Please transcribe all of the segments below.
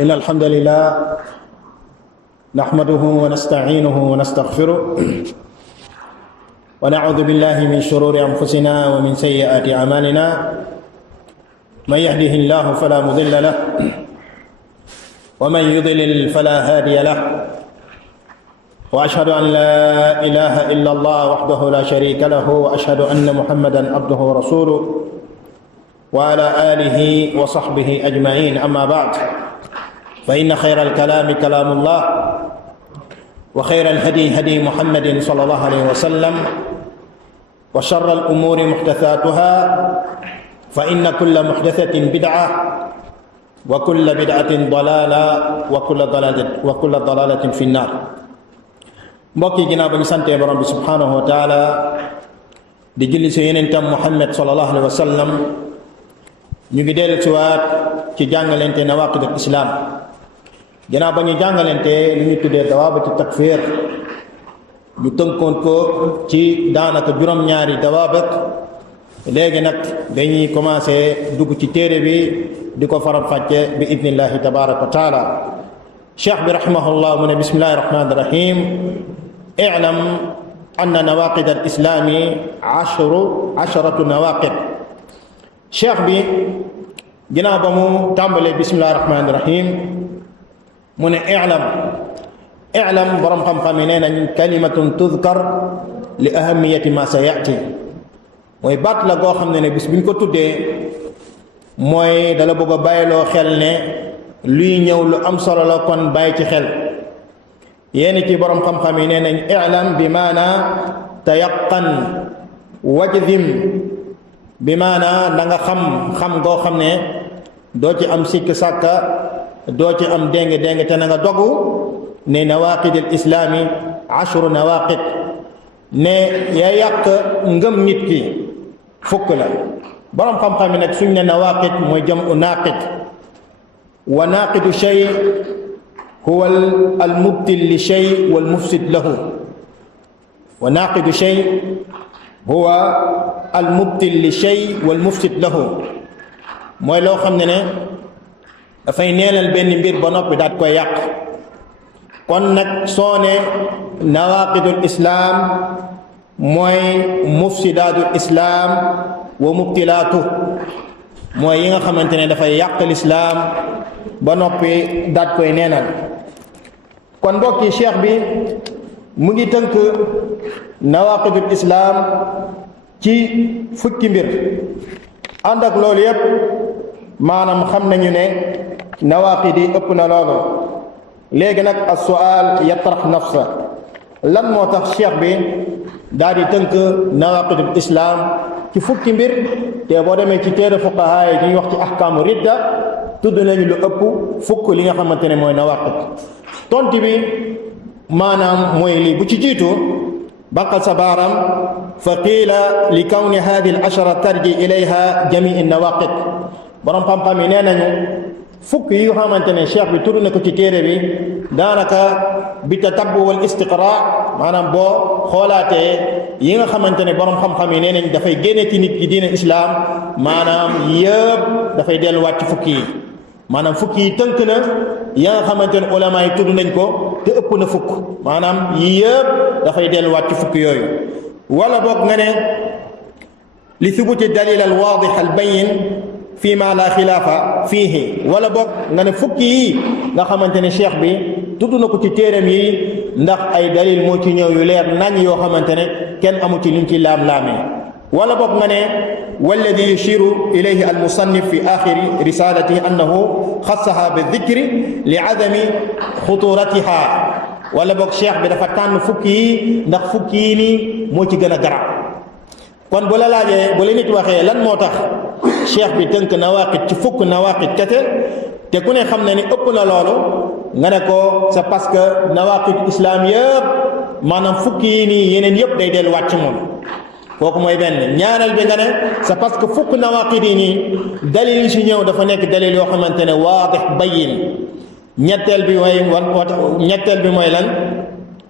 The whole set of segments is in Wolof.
إن الحمد لله نحمده ونستعينه ونستغفره ونعوذ بالله من شرور أنفسنا ومن سيئات أعمالنا من يهده الله فلا مضل له ومن يضلل فلا هادي له وأشهد أن لا إله إلا الله وحده لا شريك له وأشهد أن محمدا عبده ورسوله وعلى آله وصحبه أجمعين. أما بعد فإن خير الكلام كلام الله وخير الهدي هدي محمد صلى الله عليه وسلم وشر الأمور محدثاتها فإن كل محدثة بدعة وكل بدعة ضلالة وكل ضلالة في النار. mbokk yi ginnaaw ba ñu santee borom bi subhanahu wa taala di julli si yenentam Muhammad sallallahu alayhi wa sallam, ñu ngi dellu si waat ci jàngalante nawaqid al islam. ginnaaw ba ñu jàngalante li ñu tuddee dawaabatu takfir, ñu tënkoon ko ci daanaka juróom-ñaari dawaabit. léegi nag dañuy commencé dugg ci téere bi di ko faram fàcce bi idnillahi tabaraka wa taala. cheikh bi rahimahullah mu ne bismillahi rahmani rahim: i'lam anna nawaqid al islami asharatu nawaqid. cheikh bi ginnaaw ba mu tàmbalee bismillahi rahmani rahim mu ne i'lam borom xam-xam yi nee nañ kalimatun tudkar li ahamiyati ma sa yati, mooy baat la goo xam ne bis buñ ko tuddee mooy dala bëgg a bàyyiloo xel ne luy ñëw lu am solo la, kon bàyyi ci xel. yéen ci borom xam-xam yi nee nañ i'lam bi maana tayaqan wajdim, bi maana da nga xam goo xam ne doo ci am sikk sàkka, doo ci am déng te na nga dogu ne nawaqid al islami ashru nawaqid, ne ya yàq ngëm nit ki fukk la. borom xam-xam yi nag suñ ne nawaqid mooy jam'u naqid, wa naqidu shay huwa al mubtil li shay wal mufsid lahu. wa naqidu shay huwa al mubtil li shay wal mufsid lahu, mooy loo xam ne dafay neenal benn mbir ba noppi daat koy yàq. kon nag soo ne nawaqidul islaam mooy mufsidaatul islaam wa mubtilaatu, mooy yi nga xamante ne dafay yàq lislaam ba noppi daat koy neenal. kon mbokki cheikh bi mu ngi tënk nawaqidul islaam ci fukki mbir. ànd ak loolu yépp maanaam xam nañu ne nawaqid yi ëpp na loolu. léegi nag as-su'al yatrax nafsa, lan moo tax cheikh bi daal di tënk nawaqidul islaam ci fukki mbir, te boo demee ci téere fuqaha yi ñuy wax ci ahkaamu ridda tudd nañu lu ëpp fukk li nga xamante ne mooy nawaqid. tontu bi maanaam mooy lii bu ci jiitu baqal sa baaram fa qiila li kawni hadihi al ashara tarji ilayha jamii nawaqid. borom xam-xam yi nee nañu fukk yi nga xamante ne cheikh bi tudd na ko ci téere bi daanaka bi tatabbu wal istiqra, maanaam boo xoolaatee yi nga xamante ne borom xam-xam yi nee nañ dafay génne ci nit ki diine islaam, maanaam yëpp dafay delluwaat ci fukk yi. maanaam fukk yi tënk na ya nga xamante ne ulama yi tudd nañ ko te ëpp na fukk, maanaam yi yëpp dafay delluwaat ci fukk yooyu. wala boog nga ne li thubuti dalil al waadih al bayin fii ma la xilaafa fiihi, wala boog nga ne fukki yi nga xamante ne cheikh bi tudd na ko ci téeram yi ndax ay dalil moo ci ñëw yu leer nañ yoo xamante ne kenn amu ci luñ ci laam-laamee. wala boog nga ne walladi yushiru ilayhi al musannif fi axiri risalatihi annahu xassaha bi dikri li adami xuturatiha, wala boog cheikh bi dafa tànn fukki yi ndax fukki yi nii moo ci gën a garaaw. kon bu la laajee, bu la nit waxee lan moo tax cheikh bi tënk nawaqid ci fukk nawaqid kese, te ku ne xam na ni ëpp na loolu, nga ne ko c'est parce que nawaqid islam yëpp maanaam fukki yi nii yeneen yëpp day delluwaat ci moom. kooku mooy benn. ñaareel bi nga ne c'est parce que fukk nawaqid yi nii dalil yi si ñëw dafa nekk dalil yoo xamante ne waadih bayin. ñetteel bi mooy lan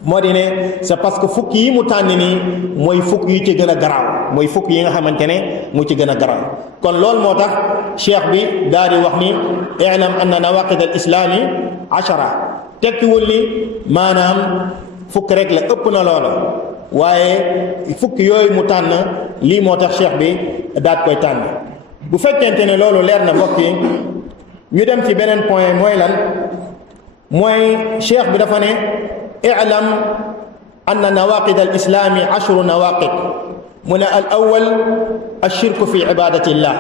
moo di ne c'est parce que fukk yi mu tànn nii mooy fukk yi ci gën a garaaw mooy fukk yi nga xamante ne mu ci gën a garaaw kon loolu moo tax cheikh bi daal di wax ni i'lam anna nawaqid al islami 10 tekkiwul ni maanaam fukk rek la ëpp na loola waaye fukk yooyu mu tànn lii moo tax cheikh bi daat koy tànn bu fekkente ne loolu leer na mbokk yi ñu dem ci beneen point mooy lan mooy cheikh bi dafa ne i'lam anna nawaqid al islami 10 nawaqid mu ne al awwal ashirku fi ibadatillah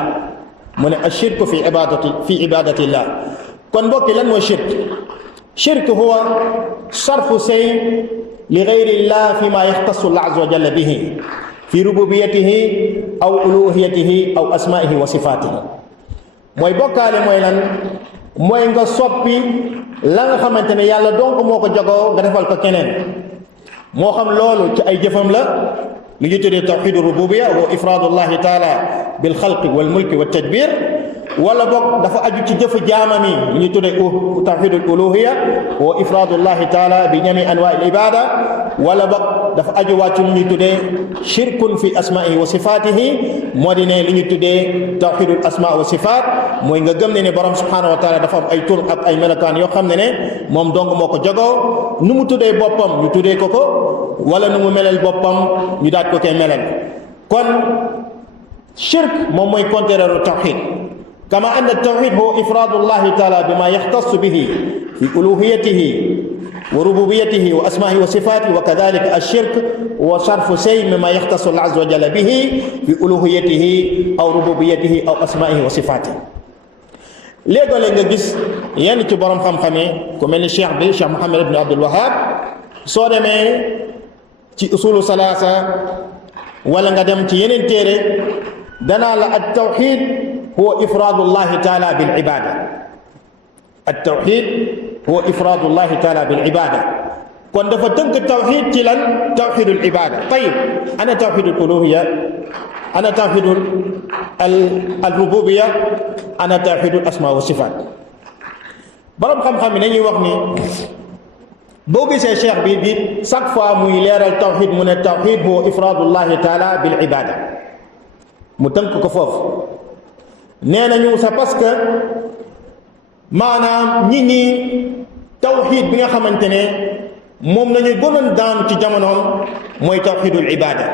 mu ne ashirku fi ibadatillah kon mbokk yi lan mooy shirk huwa sarfu shay li ghayri llah fi ma yaxtassu allah azza wa jalla bihi fi rububiyatihi aw uluhiyatihi aw asmaihi wa sifatihi mooy bokkaale mooy lan mooy nga soppi la nga xamante ne yàlla donc moo ko jagoo nga defal ko keneen moo xam loolu ci ay jëfam la li ñu tuddee tawxidu rububiya wa ifraadullahi taala bil xalqi wal mulki wa tadbir wala boog dafa aju ci jëfu jaamam yi li ñu tuddee tawxidul uluhiya wa ifraadullahi taala bi jami anwaa al ibada wala boog dafa aju wàccu li ñu tuddee shirkun fi asmaihi wa sifatihi moo di ne li ñu tuddee tawxidul asma wa sifat mooy nga gëm ne borom subhanahu wa taala dafa am ay tur ak ay melokaan yoo xam ne moom dong moo ko jagoo nu mu tuddee boppam ñu tuddee ko wala nu mu melal boppam ñu daat ko koy melal kon shirk moom mooy contraire tawxid kama anna tawxid huwa ifraadullahi taala bima yaxtassu bihi fi uluhiyatihi wa rububiyatihi wa asmaihi wa sifatihi wa kadalika ashirk huwa sarfu shay mimma yaxtassu allah azza wa jalla bihi fi uluhiyatihi aw rububiyatihi aw asmaihi wa sifatihi léegoo-léeg nga gis yenn ci borom xam-xam yi ku mel ni cheikh Muhammad ibn Abdul Wahhab soo demee ci usulu salaasa wala nga dem ci yeneen téere danaa la at tawxid huwa ifraadullahi taala bil ibada at tawxid huwa ifraadullahi taala bil ibada kon dafa tënk tawxid ci lan tawxidul ibada tayib ana tawxidul uluhiya ana tawxidul al rububiya ana tawxidul asma wa sifat borom xam-xam yi dañuy wax ni boo gisee cheikh bi chaque fois muy leeral tawxid mu ne tawxid huwa ifraadullahi taala bil ibada mu tënk ko foofu nee nañu c'est parce que maanaam nit ñi tawxid bi nga xamante ne moom nañu gënoon daan ci jamonoom mooy tawxidul ibada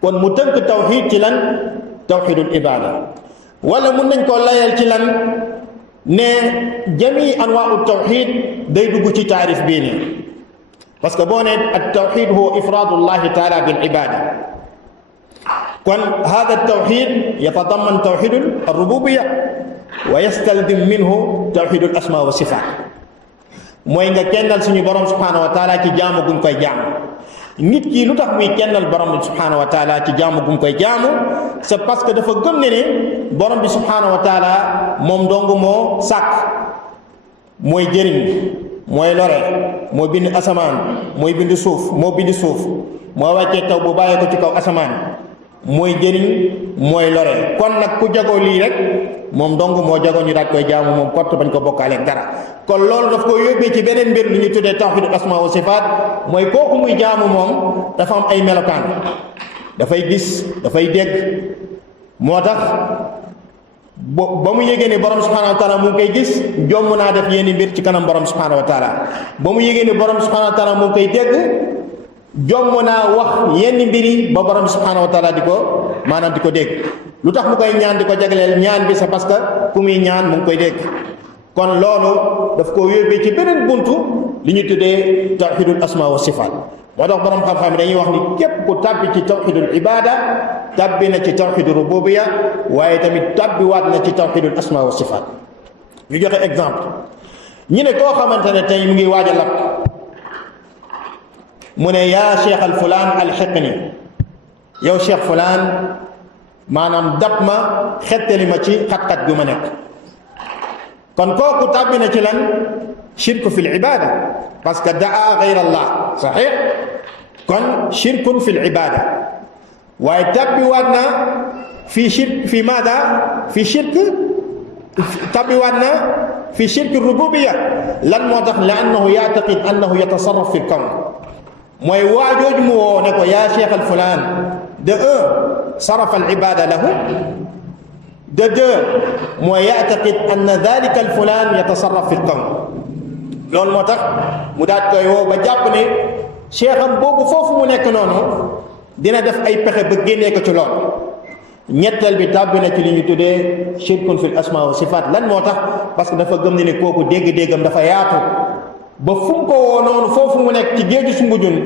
kon mu tënk tawxid ci lan tawxidul ibada wala mun nañ koo layal ci lan ne jami anwaau tawxid day dugg ci taarif bii nii parce que boo ne at tawxid huwa ifraadullahi taala bil ibada kon hada tawxid yatadaman tawxidul rububiya wa yastaldim minhu tawxidul asma wa sifat mooy nga kennal suñu borom subhanahu wa taala ci jaamu guñ koy jaamu nit ki lu tax muy kennal borom bi subhanahu wa taala ci jaamu guñ koy jaamu c'est parce que dafa gëm ne borom bi subhanahu wa taala moom dong moo sàkk mooy jëriñ mooy lore moo bind asamaan mooy bind suuf moo wàccee taw bu bàyyee ko ci kaw asamaan mooy jëriñ mooy lore kon nag ku jagoo lii rek moom dong moo jagoo ñu daat koy jaamu moom kott bañ ko bokkaaleeg dara kon loolu daf ko yóbbee ci beneen mbir lu ñu tuddee tawxidul asma wa sifaat mooy kooku muy jaamu moom dafa am ay melokaan dafay gis dafay dégg moo tax ba mu yégée ne borom subhanahu wa taala mu ngi koy gis jomb naa def yenn mbir ci kanam borom subhanahu wa taala ba mu yégée ne borom subhanahu wa taala mu ngi koy dégg jomb naa wax yenn mbiri ba borom subhanahu wa taala di ko dégg lu tax mu koy ñaan di ko jagleel ñaan bi c'est parce que ku muy ñaan mu ngi koy dégg kon loolu daf koo yóbbee ci beneen buntu li ñu tuddee tawxidul asma wa sifaat moo tax borom xam-xam dañuy wax ni képp ku tàbbi ci tawxidul ibada tàbbi na ci tawxidul rububiya waaye tamit tàbbi waat na ci tawxidul asma wa sifaat ñu joxe exemple ñu ne koo xamante ne tey mu ngi waaj a lakk mu ne yaa cheikh al fulaan alxiqni yow cheikh fulaan maanaam dab ma xettali ma ci xat-xat gu ma nekk kon kooku tàbbi na ci lan shirku fi l ibada parce que daa gayr allah saxiix kon shirkun fi l ibada waaye tàbbi waat na fi shirk fi maada fi shirk tàbbi waat na fi shirk rububiya lan moo tax li annahu yaataqid annahu yatasarraf fi l kawn mooy waajooju mu woo ne ko yaa cheikh al fulaan de un sarafa al ibada lahu, de deux mooy yaataqid anna dalika al fulaan yatasarraf fi l kawn. loolu moo tax mu daat koy woo ba jàpp ne cheikham boobu foofu mu nekk noonu dina def ay pexe ba génnee ko ci lool. ñetteel bi tàbbi na ci li ñu tuddee shirkun fil asma wa sifaat. lan moo tax? parce que dafa gëm ne ni kooku dégg-déggam dafa yaatu ba fu mu ko woo noonu foofu mu nekk ci géeju Sumbujun,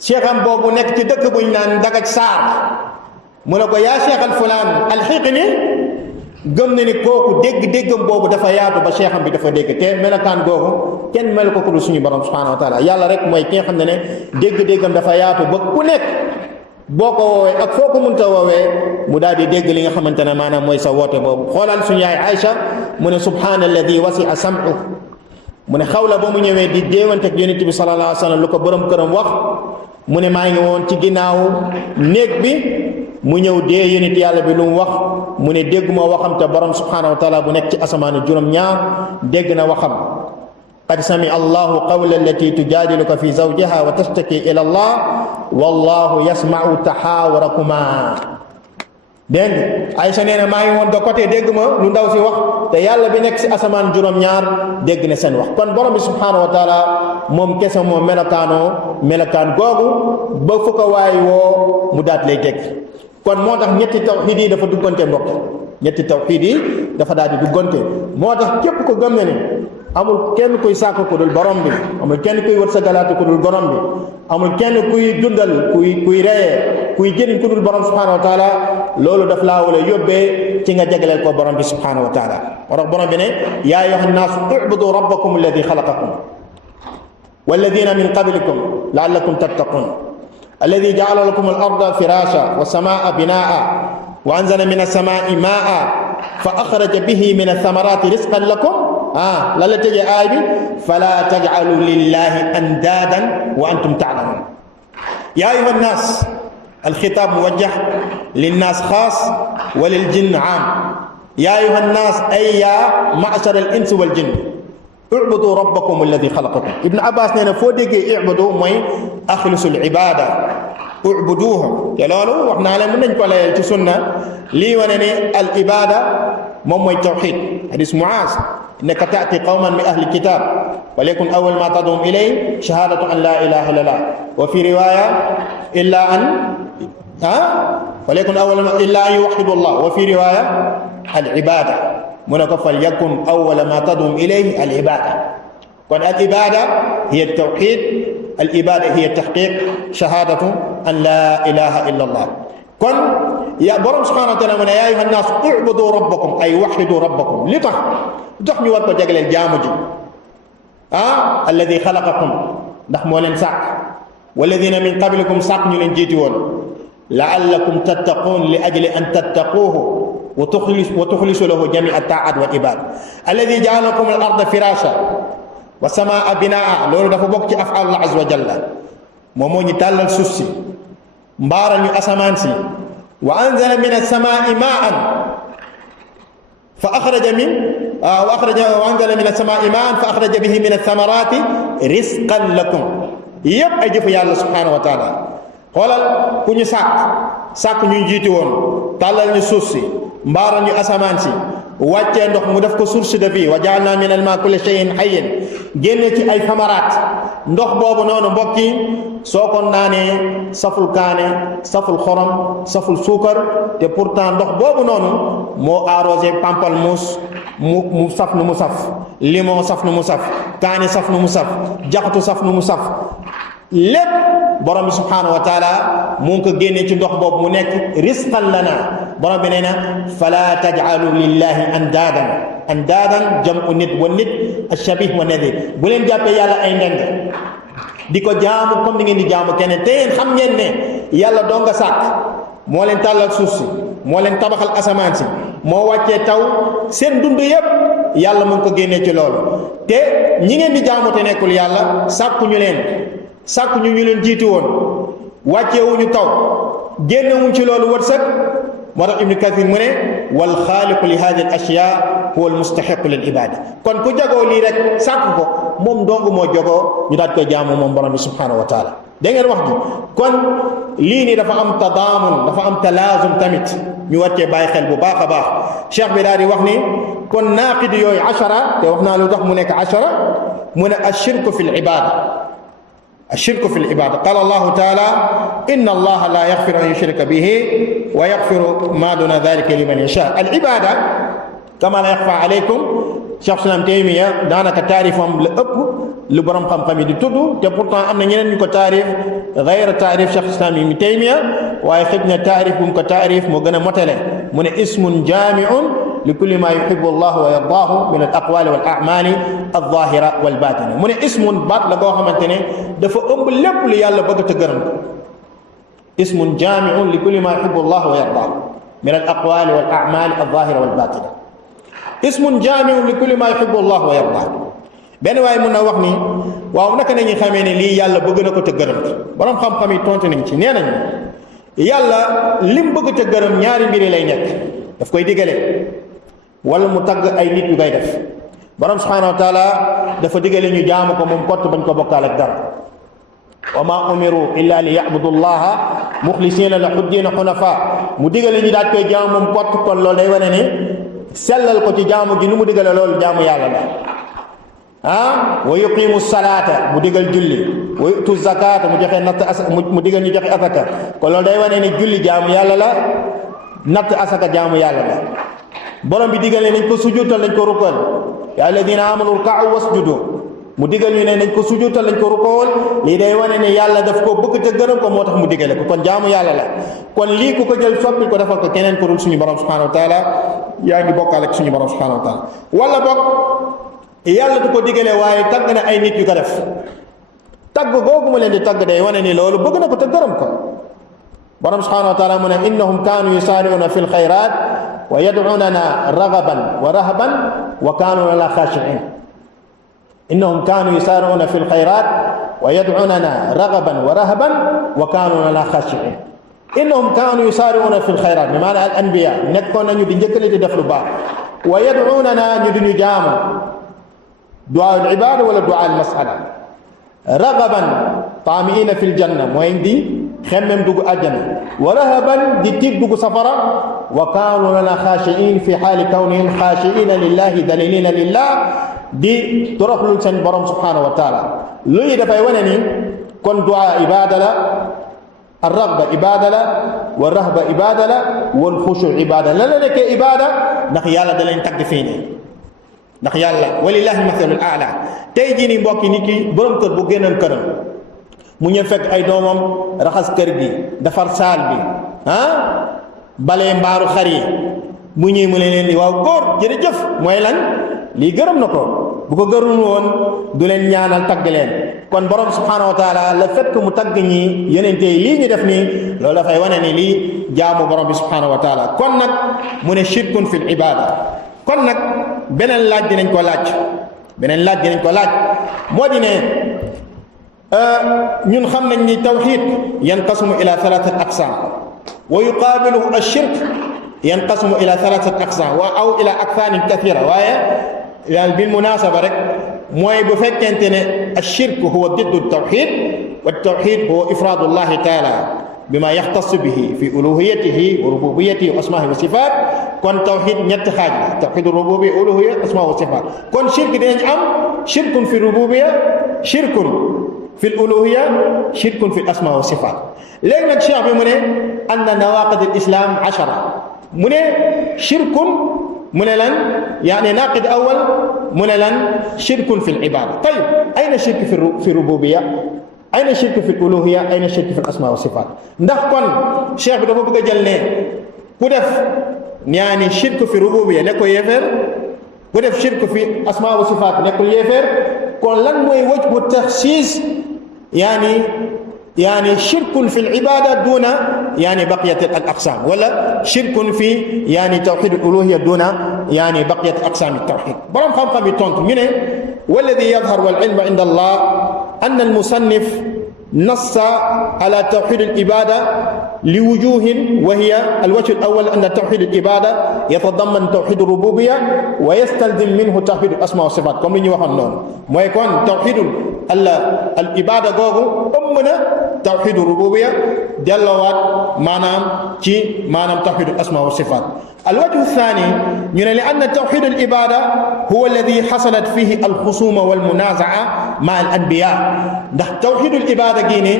cheikham boobu nekk ci dëkk buñ naan Dagaj Saar, mu ne ko yaa cheikh al fulaan alxiqni, gëm na ni kooku dégg-déggam boobu dafa yaatu ba cheikham bi dafa dégg. te melokaan googu kenn mel ko ku dul suñu borom subhanahu wa taala. yàlla rek mooy ki nga xam ne dégg-déggam dafa yaatu ba ku nekk boo ko woowee ak foo ko mënta woowee mu daal di dégg li nga xamante ne maanaam mooy sa woote boobu. xoolal suñu yaay Aïcha mu ne subhaana alladi wasi'a sam'u, mu ne xawla ba mu ñëwee di déewante ak yonent bi sallallahu alayhi wa sallam lu ko borom këram wax, mu ne maa ngi woon ci ginnaaw néeg bi, mu ñëw dee yonent yàlla bi lu mu wax, mu ne dégguma waxam te borom subhanahu wa taala bu nekk ci asamaanu juróom-ñaar dégg na waxam. qad sami allahu qawla allati tujadiluka fi zawjiha wa tashtaki ila allah wallahu yasma'u taxaawarakuma. dégg nga Aïcha nee na maa ngi woon de côté dégg ma lu ndaw si wax, te yàlla bi nekk si asamaan juróom-ñaar dégg na seen wax. kon borom bi subhanahu wa taala moom kese moo melokaan googu ba fu ko waay woo mu daat lay dégg. kon moo tax ñetti tawxiid yi dafa duggante mbokk, ñetti tawxiid yi dafa daal di duggante. moo tax képp ko gëm na ni amul kenn kuy sàkk ku dul borom bi, amul kenn kuy wërsëgalaate ku dul borom bi, amul kenn kuy dundal kuy reyee kuy jëriñ ku dul borom subhanahu wa taala, loolu daf laa wala yóbbee ci nga jagleel ko borom bi subhanahu wa taala. moo tax borom bi ne yaa ayyuha nnaasu u'budu rabbakum alladi xalaqakum walladina min qablikum laallakum tattaqun alladi ja'ala lakum al-arda firasha was-samaa binaa wa anzala min as-samaa'i maa fa axraja bihi min ath-thamarati rizqan lakum. lan la tëjee aay bi fala taj'alu lillahi andaadan wa antum ta'lamun. yaa ayyuha nnaas, alxitaab muwajjah linnaas xaas wa liljinn aam. yaa ayyuha nnaas ay yaa ma'shar al-insi wal jinn u'budu rabbakum alladi xalaqakum. Ibn Abbas nee na foo déggee u'budu mooy axlisul ibaada, u'buduhu. te loolu wax naa leen mën nañ ko layal ci sunna lii wane ni al ibaada moom mooy tawxiid. hadis Muaaz, innaka ta'ti qawman min ahli kitab walyakun awwal ma tad'uhum ilayhi shahadatu an la ilaha illallah wa fi riwaya illa an walyakun awwal ma illa an yuwahhidu Allah wa fi riwaya al ibada. mu ne ko falyakun awwal ma tad'uhum ilayhi al ibada. kon al ibada hiya al tawhid, al ibada hiya tahqiq shahadatu an la ilaha illa Allah. kon ya borom subhanahu wa taala mu ne yaa ayyuha nnaas u'budu rabbakum ay wahidu rabbakum. li tax ñu war ko jagleel jaamu ji alladi xalaqakum, ndax moo leen sàkk, walladina min qablikum sàkk ñu leen jiiti woon, la'allakum tattaquun li ajli an tattaquuhu wa tuxlisu lahu jamii at-taa'at wal ibaad. alladi ja'ala lakum al-arda firaasha wa samaa binaa, loolu dafa bokk ci af'aal Allah azza wa jalla. moom moo ñu tàllal suuf si, mbaaral ñu asamaan si, wa anzala min as-samaa'i maa'an fa axraja min as-samaa'i maa'an fa axraja bihi min ath-thamaraati rizqan lakum. yépp ay jëfu yàlla subhaanahu wa taala. xoolal ku ñu sàkk ñu jiiti woon, tàllal ñu suuf si, mbaaral ñu asamaan si, wàccee ndox mu def ko source de vie, wa ja'alna min al-maa'i kulla shay'in hayyin, génne ci ay samaraat. ndox boobu noonu mbokk yi soo ko naanee saful kaane, saful xorom, saful suukar, te pourtant ndox boobu noonu moo arrosé pamplemousse mu saf nu mu saf, limon saf nu mu saf, kaani saf nu mu saf, jaxatu saf nu mu saf. lépp borom bi subhanahu wa taala mu ngi ko génnee ci ndox boobu mu nekk risqan lana. borom bi nee na fala taj'alu lillahi andaadan jam'u nit wa nit ashabih wa nadir. bu leen jàppee yàlla ay ndend di ko jaamu comme ni ngeen di jaamu keneen, te yéen xam ngeen ne yàlla doo nga sàkk, moo leen tàllal suuf si, moo leen tabaxal asamaan si, moo wàccee taw, seen dund yépp yàlla mu ngi ko génnee ci loolu. te ñi ngeen di jaamu te nekkul yàlla sàkku ñu leen jiitu woon, wàcceewuñu taw, génnewuñ ci loolu wërsëg. moo tax Ibnu Kathir mu ne والخالق لهذه الاشياء هو المستحق للعباده كون كو جاغو لي رek sak ko mom dong mo jogo ñu daat ko jaamu mom borom subhanahu wa ta'ala de ngeen wax ji kon li ni dafa am tadamun dafa am talazum tamit ñu wacce bay xel bu baaxa baax cheikh bi daal di wax ni kon naqid yoy 10 te waxna lu tax mu nek 10 mu ne ashirku fil ibada الشرك في العبادة قال الله تعالى إن الله لا يغفر أن يشرك به ويغفر ما دون ذلك لمن يشاء العبادة كما لا يخفى عليكم شخص نام تيمية دانا كتعريفهم لأب لبرم قم قمي دي تدو تبورتان أمنا نينن كتعريف غير تعريف شخص نام تيمية ويخدنا تعريف كتعريف مغنى متلة من اسم جامع لكل ما يحب الله ويرضاه من الأقوال والأعمال الظاهرة والباطنة من اسم بات لغو خامتene dafa ëmb lépp lu yàlla bëgg te gërëm ko اسم جامع لكل ما يحب الله ويرضاه من الأقوال والأعمال الظاهرة والباطنة اسم جامع لكل ما يحب الله ويرضاه benn waay mun na wax ni waaw naka nañu xamee ne lii yàlla bëgg na ko te gërëm ko borom xam-xam yi tontu nañ ci nee nañu yàlla lim bëgg te gërëm ñaari mbiri lay nekk daf koy digale wala mu tagg ay nit yu koy def borom subhanahu wa taala dafa digale ñu jaamu ko moom kott bañ ko bokkaal ak dara wa ma umiru illa li ya'budu allaha mukhlisina lahu ddin hunafa mu digale ñu daat koy jaamu moom kott kon loolu day wane ni sellal ko ci jaamu gi nu mu digale loolu jaamu yàlla la wa yuqimu salata mu digal julli wa yutu zakata mu joxe natt mu digal ñu joxe asaka kon loolu day wane ni julli jaamu yàlla la natt asaka jaamu yàlla la borom bi digale nañ ko sujjuutal nañ ko rukkal ya alladina amanu ruk'u wasjudu mu digal ñu ne nañ ko sujjuutal nañ ko rukkal lii day wane ne yàlla daf ko bëgg te gërëm ko moo tax mu digale ko kon jaamu yàlla la kon lii ku ko jël soppi ko defal ko keneen ko dul suñu borom subhanahu wa taala yaa ngi bokkaale ak suñu borom subhanahu wa taala wala bokk yàlla du ko digale waaye tagg na ay nit yu ko def tagg googu mu leen di tagg day wane ni loolu bëgg na ko te gërëm ko borom subhanahu wa taala mu ne innahum kaanu yusaari'una fil xayraat wa yad'unana raghaban wa rahaban wa kaanu lana khashi'in innahum kaanu yusaari'una fil xayraat wa yad'unana raghaban wa rahaban wa kaanu lana khashi'in innahum kaanu yusaari'una fil xayraat bi maanaam al anbiya nekkoon nañu di njëkkale di def lu baax wa yad'unana ñu duñu jaamu du'a al ibada wala du'a al mas'ala raghaban taamiina fil janna mooy di xemmem dugg àjjana wa rahaban di tiit dugg safara wa kaanu lana xaashiin fi xaali kawnihim xaashiina lillahi dalilina lillah di toroxlul seen borom subhanahu wa taala luy dafay wane ni kon du'a ibada la الرغبة إبادة لا والرهبة إبادة لا والخشوع إبادة لا لك إبادة ndax yàlla da leen tagg fii nii ndax yàlla walillahi mathalul a'la tey jii nii mbokk yi nit ki borom kër bu génnoon këram mu ñëw fekk ay doomam raxas kër gi defar saal bi balee mbaaru xar yi mu ñëw mu leen ni waaw góor jërëjëf mooy lan lii gërëm na ko bu ko gërëm woon du leen ñaanal tagg leen kon borom subhanahu wa taala le fait que mu tagg ñi yenente yi lii ñu def nii loolu dafay wane ni lii jaamu borom bi subhanahu wa taala kon nag mu ne shirkun fil ibada kon nag beneen laaj dinañ ko laaj moo di ne ñun xam nañ ni tawxid yanqasimu ila thalathat aqsam wa yuqabiluhu ash-shirk yanqasimu ila thalathat aqsam aw ila aktharin kathira waaye yani bil munasaba rek mooy bu fekkente ne ash-shirk huwa diddu at-tawxid wa at-tawxid huwa ifradu llahi taala bima yaxtassu bihi fi uluhiyatihi wa rububiyatihi wa asmahi wa sifat kon tawxid ñetti xaaj la tawxid rububiyya uluhiyya asma wa sifat kon shirk dinañ am shirkun fi rububiyya shirkun fi uluhiyya shirkun fi asma wa sifat léegi nag cheikh bi mu ne anna nawaqid al-islam 10 mu ne shirkun mu ne lan yani naqid awal mu ne lan shirkun fi al-ibada tayib ayna shirk fi rububiyya ayna shirk fi al-uluhiyya ayna shirk fi al-asma wa sifat ndax kon cheikh bi dafa bëgg a jël ne ku def yani shirk fi rububiyya ne ko yéeféer ku def shirk fi asma wa sifat ne ko yéeféer kon lan mooy wajhu takhsis يعني شرك في العبادة دون يعني بقية الأقسام ولا شرك في يعني توحيد الألوهية دون يعني بقية أقسام التوحيد برام خمقا بيتونت منه والذي يظهر والعلم عند الله أن المصنف نص على توحيد العبادة لوجوه، وهي الوجه الأول أن توحيد العبادة يتضمن توحيد الربوبية ويستلزم منه توحيد الأسماء والصفات كم لي وخون نون موي كون توحيد العبادة غوغو أمنا توحيد الربوبية دلوات مانام تي مانام توحيد الأسماء والصفات. الوجه الثاني لأن توحيد العبادة هو الذي حصلت فيه الخصومة والمنازعة مع الأنبياء. ده توحيد العبادة جيني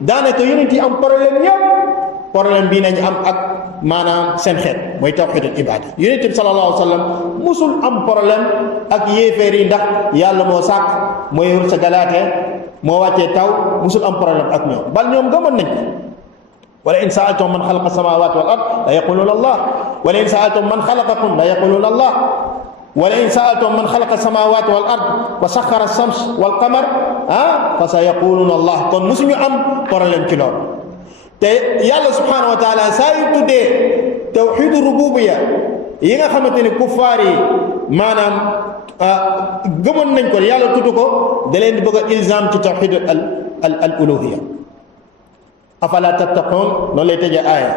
دانك يونتي أم problème bi nañ am ak maanaam seen xeet mooy tawxidul ibada. yonent bi sallallahu alayhi wa sallam musul am problème ak yéeféer yi ndax yàlla moo sàkk mooy wër sa galaate moo wàccee taw, musul am problème ak ñoom, bal ñoom gëmoon nañ ko. wala in saaltum man xalaqa samawati wal ard la yaquluna allah wala in saaltum man xalaqakum la yaquluna allah wala in saaltum man xalaqa samawati wal ard wa saxara shams wal qamar fa sa yaquluna allah. kon musuñu am problème ci loolu. te yàlla subhanahu wa taala saa yu tuddee tawxidu rububiya yi nga xamante ne kuffaar yi maanaam gëmoon nañ ko, yàlla tudd ko da leen di bëgg a ilzam ci tawxidu al uluhiya. afala tattaqun noonu lay tëjee aaya,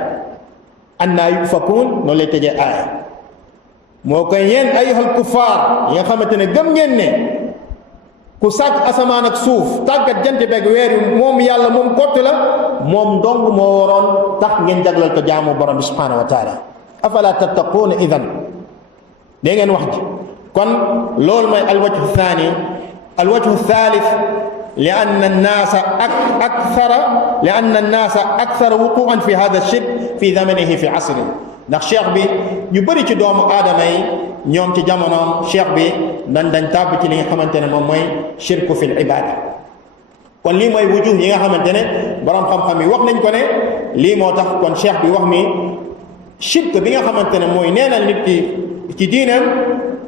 anna yufakuun noonu lay tëjee aaya. moo koy yéen ayyuhal kuffaar yi nga xamante ne gëm ngeen ne ku sàkk asamaan ak suuf tàggat jant beeg weer yi moom yàlla moom kott la, moom dong moo waroon tax ngeen jaglal ko jaamu borom bi subhanahu wa taala. afala tattaquuna idan dee ngeen wax ji. kon loolu mooy alwajhu thani. alwajhu thalith li anna annaasa akthara wuquan fi hada shirk fi zamanihi fi asri. ndax cheikh bi ñu bëri ci doomu aadama yi ñoom ci jamonoom cheikh bi dañ tàbb ci li nga xamante ne moom mooy shirku fil ibada. kon lii mooy wujuh yi nga xamante ne borom xam-xam yi wax nañ ko ne lii moo tax kon cheikh bi wax mi shirk bi nga xamante ne mooy neenal nit ki ci diineem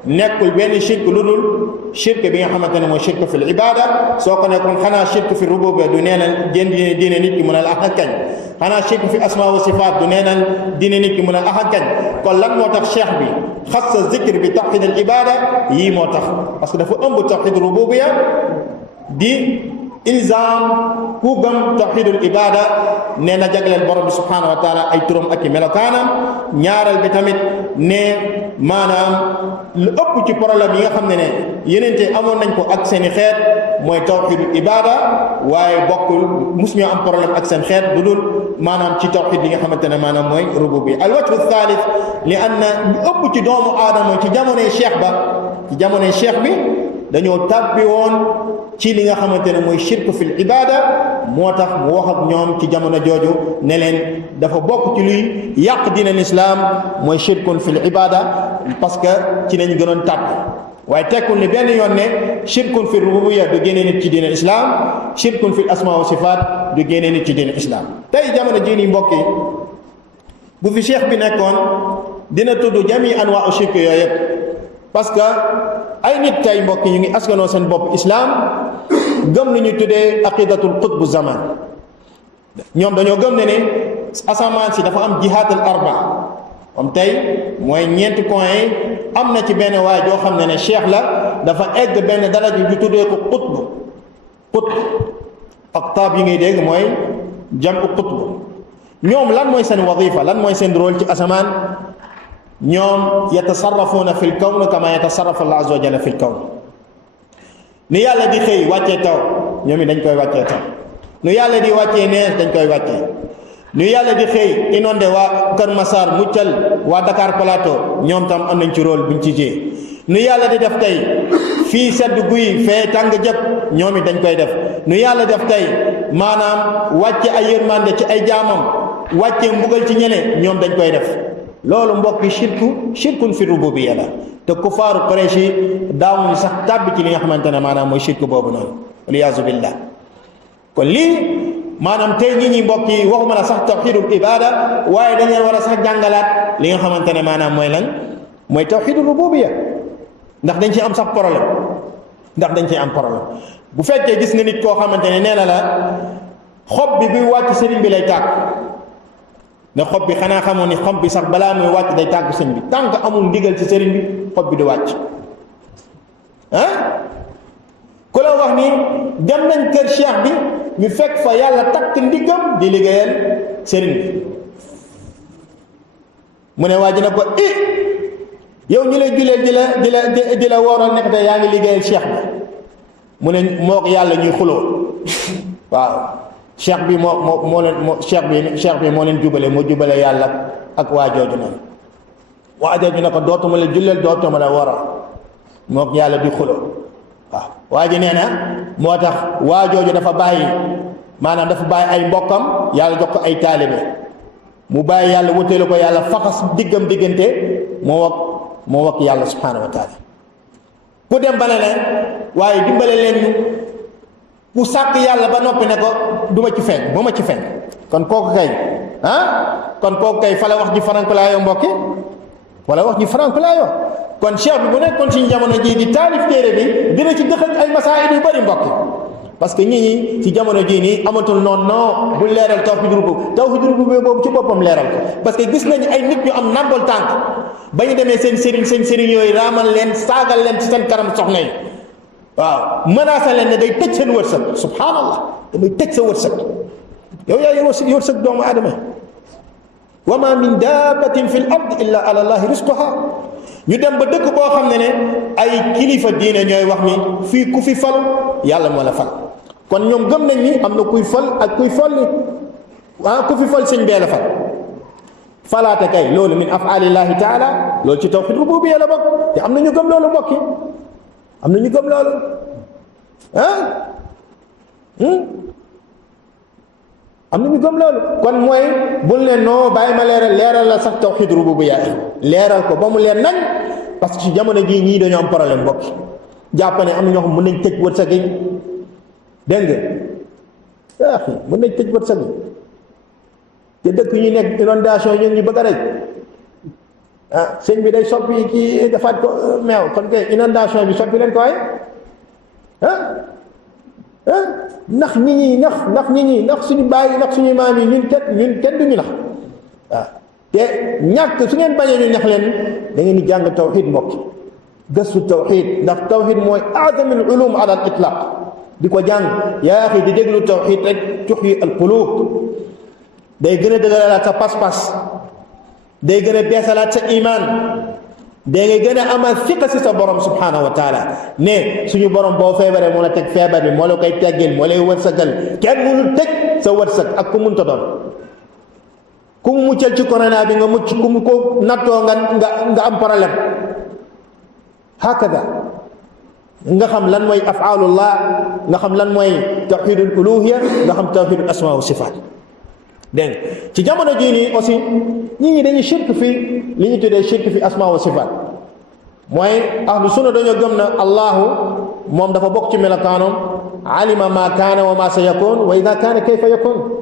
nekkul benn shirk lu dul shirk bi nga xamante ne mooy shirk fil ibada. soo ko nekkoon xanaa shirk fi rububiyya du neenal diine nit ki mën a la ak kañ, xanaa shirk fi asma wa sifaat du neenal diine nit ki mën a ak kañ. kon lan moo tax cheikh bi xas sa zikr bi tawxid al ibada yii moo tax, parce que dafa ëmb tawxid rububiyya di ilzam ku gëm tawxidul ibada nee na jagleel borom bi subhanahu wa taala ay turam ak i melokaanam. ñaareel bi tamit ne maanaam lu ëpp ci problème yi nga xam ne yenente amoon nañ ko ak seen i xeet mooy tawxidul ibada, waaye bokkul musuñu am problème ak seen xeet du dul maanaam ci tawxid bi nga xamante ne maanaam mooy rububiyya. al wajhu thalith li anna ñu ëpp ci doomu aadama ci jamonoy cheikh bi dañoo tàbbi woon ci li nga xamante ne mooy shirk fil ibada. moo tax mu wax ak ñoom ci jamono jooju ne leen dafa bokk ci luy yàq diine l'islam mooy shirkun fil ibada, parce que ci lañ gënoon tàbbi. waaye tekkul ni benn yoon ne shirkun fil rububiyya du génne nit ci diine islam, shirkun fil asma wa sifaat du génne nit ci diine islam. tey jamono jii nii mbokk yi bu fi cheikh bi nekkoon dina tudd jami anwaa shirk yooyu yëpp, parce que ay nit tey mbokk yi ñu ngi askanoo seen bopp islam, gëm nañu tuddee aqidatul qutbu zaman. ñoom dañoo gëm ne asamaan si dafa am jihaad al arba, comme tey mooy ñeenti point yi am na ci benn waay joo xam ne cheikh la dafa egg benn daraja ju tuddee ko qutb aqtaab yi ngay dégg mooy jamu qutb. ñoom lan mooy seen wadifa, lan mooy seen rôle ci asamaan? ñoom yatasarrafuuna fil kawn kama yatasarrafu Allah azza wa jalla fil kawn. nu yàlla di xëy wàccee taw ñoom it dañ koy wàccee taw, nu yàlla di wàccee nees dañ koy wàccee, nu yàlla di xëy inondé waa Kër Massar muccal waa Dakar Plateau ñoom tam am nañ ci rôle buñ ci jee. nu yàlla di def tey fii sedd guy fee tàng jëpp ñoom it dañ koy def. nu yàlla def tey maanaam wàcce ay yërmande ci ay jaamam, wàccee mbugal ci ñeneen ñoom dañ koy def. loolu mbokki shirkun fi rububiyya la, te kufaaru Quraysh yi daawuñu sax tàbbi ci li nga xamante ne maanaam mooy shirk boobu noonu, waliyaazu billah. kon lii maanaam tey nit ñi mbokk yi waxuma la sax tawxidul ibada, waaye dañu war a sax jàngalaat li nga xamante ne maanaam mooy lan mooy tawxidul rububiyya, ndax dañ ci am sax problème. bu fekkee gis nga nit koo xamante ne nee na la xob bi buy wàcc sëriñ bi lay tàkk, ne xob bi xanaa xamoon ni xob bi sax balaa muy wàcc day tàggu sëñ bi, tant que amul ndigal ci sëriñ bi xob bi di wàcc. ku la wax ni dem nañ kër cheikh bi ñu fekk fa yàlla takk ndigam di liggéeyal sëriñ bi mu ne waa ji ne ko yow ñu lay julee di la wooral nekk te yaa ngi liggéeyal cheikh bi mu ne moo ko yàlla ñuy xuloo waaw cheikh bi moo leen cheikh bi moo leen jubale moo jubale yàlla ak waa jooju noonu waa jooju ne ko dootuma la julleel dootuma la wooral moo ko yàlla di xuloo waaw waa ji nee na moo tax waa jooju dafa bàyyi maanaam dafa bàyyi ay mbokkam yàlla jox ko ay taalibe mu bàyyi yàlla wuteelu ko yàlla faxas diggante moo wax yàlla subhanahu wa taala ku dem ba ne waaye dimbale leen ñu ku sàkk yàlla ba noppi ne ko du ma ci feeñ bu ma ci feeñ kon kooku kay fa la wax ji farankulaayoo mbokki wala wax ji farankulaayoo kon cheikh bi bu nekkoon ci jamono ji di taalif téere bi dina ci dëxëñ ay masaayid yu bëri mbokki parce que ñi ci jamono jii nii amatul noonu non bu leeral tawhid rububiyya boobu ci boppam leeral ko parce que gis nañu ay nit ñu am nambol tànk ba ñu demee seen sëriñ yooyu raamal leen saagal leen ci seen kanam soxna yi waaw menacé leen ne day tëj seen wërsëg subhanallah damay tëj sa wërsëg yow yaa wërsëg doomu aadama wa ma min dabbatin fi l ard illa ala allahi risquha ñu dem ba dëkk boo xam ne ay kilifa diine ñooy wax ni fii ku fi falu yàlla moo la fal kon ñoom gëm nañ ni am na kuy fal ak kuy folli ku fi fal sëñ bee la fal falaate kay loolu min afalillahi taala loolu ci tawhid rububiyya la bokk te am na ñu gëm loolu mbokki am na ñu gëm loolu am na ñu gëm loolu kon mooy bul ne noo bàyyi ma leeral la sax tawhid rububiyya leeral ko ba mu leer nañ parce que ci jamono jii ñii dañoo am problème mbokki jàpp ne am na ñoo xam mën nañ tëj wërsëg yi dégg nga mën nañ tëj wërsëg yi te dëkk ñu nekk inondation ñun ñu bëgg a rey sëñ bi day soppi kii defaat ko meew kon kay inondation bi soppi leen ko waaye ndax nit ñi ndax suñu bàyyi ndax suñu maam yi ñun kenn duñu nax waaw te ñàkk su ngeen bañee ñu nax leen da ngeen di jàng tawxid mbokk gëstu tawxid ndax tawxid mooy aadamul ulum ala al itlaq di ko jàng yaa axi di déglu tawxid rek tuxyi al qulub day gën a dëgëralaat sa pas-pas day gën a beesalaat sa iman day nga gën a amal fiqa si sa borom subhanahu wa taala ne suñu borom boo feebaree moo la teg feebar bi moo la koy teggil moo lay wërsëgal kenn mënul tëj sa wërsëg ak ku munta doon ku mu muccal ci corona bi nga mucc ku mu ko nattoo nga am problème hakada nga xam lan mooy afaalullah nga xam lan mooy tawhidul uluhiyya nga xam tawhidul asma wa sifaat dégg ci jamono jii nii aussi nit ñi dañuy shirk fi li ñu tuddee shirk fi asma wa sifaat mooy ahlu sunna dañoo gëm na allahu moom dafa bokk ci melokaanoom alima ma kaana wa ma sa yakun wa ida kaana kayfa yakun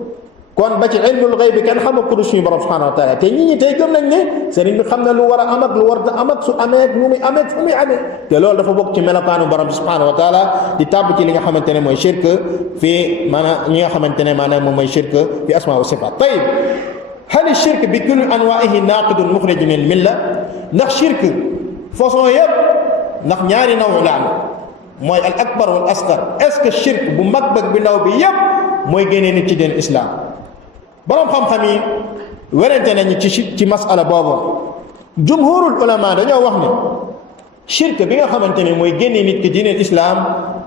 kon ba ci ilmul gayb bi kenn xamul ku dul suñu borom subhanahu wa taala te nit ñi tey gëm nañ ne sëriñ bi xam na lu war a am ak lu war a am ak su amee nu muy amee fu muy amee te loolu dafa bokk ci melokaanu borom subhanahu wa taala di tàbb ci li nga xamante ne mooy shirk fii maanaam ñi nga xamante ne maanaam moom mooy shirk fi asma wa sifat tayib hal shirk bi kulli anwaihi naqidun muxrij min milla ndax shirk façon yëpp ndax ñaari naw la am mooy al akbar wal asgar est ce que shirk bu mag bëgg bi ndaw bi yëpp mooy génnee nit ci den islam borom xam-xam yi werante nañu ci masala boobu jumhurul ulama dañoo wax ne shirk bi nga xamante ne mooy génne nit ki diineel islam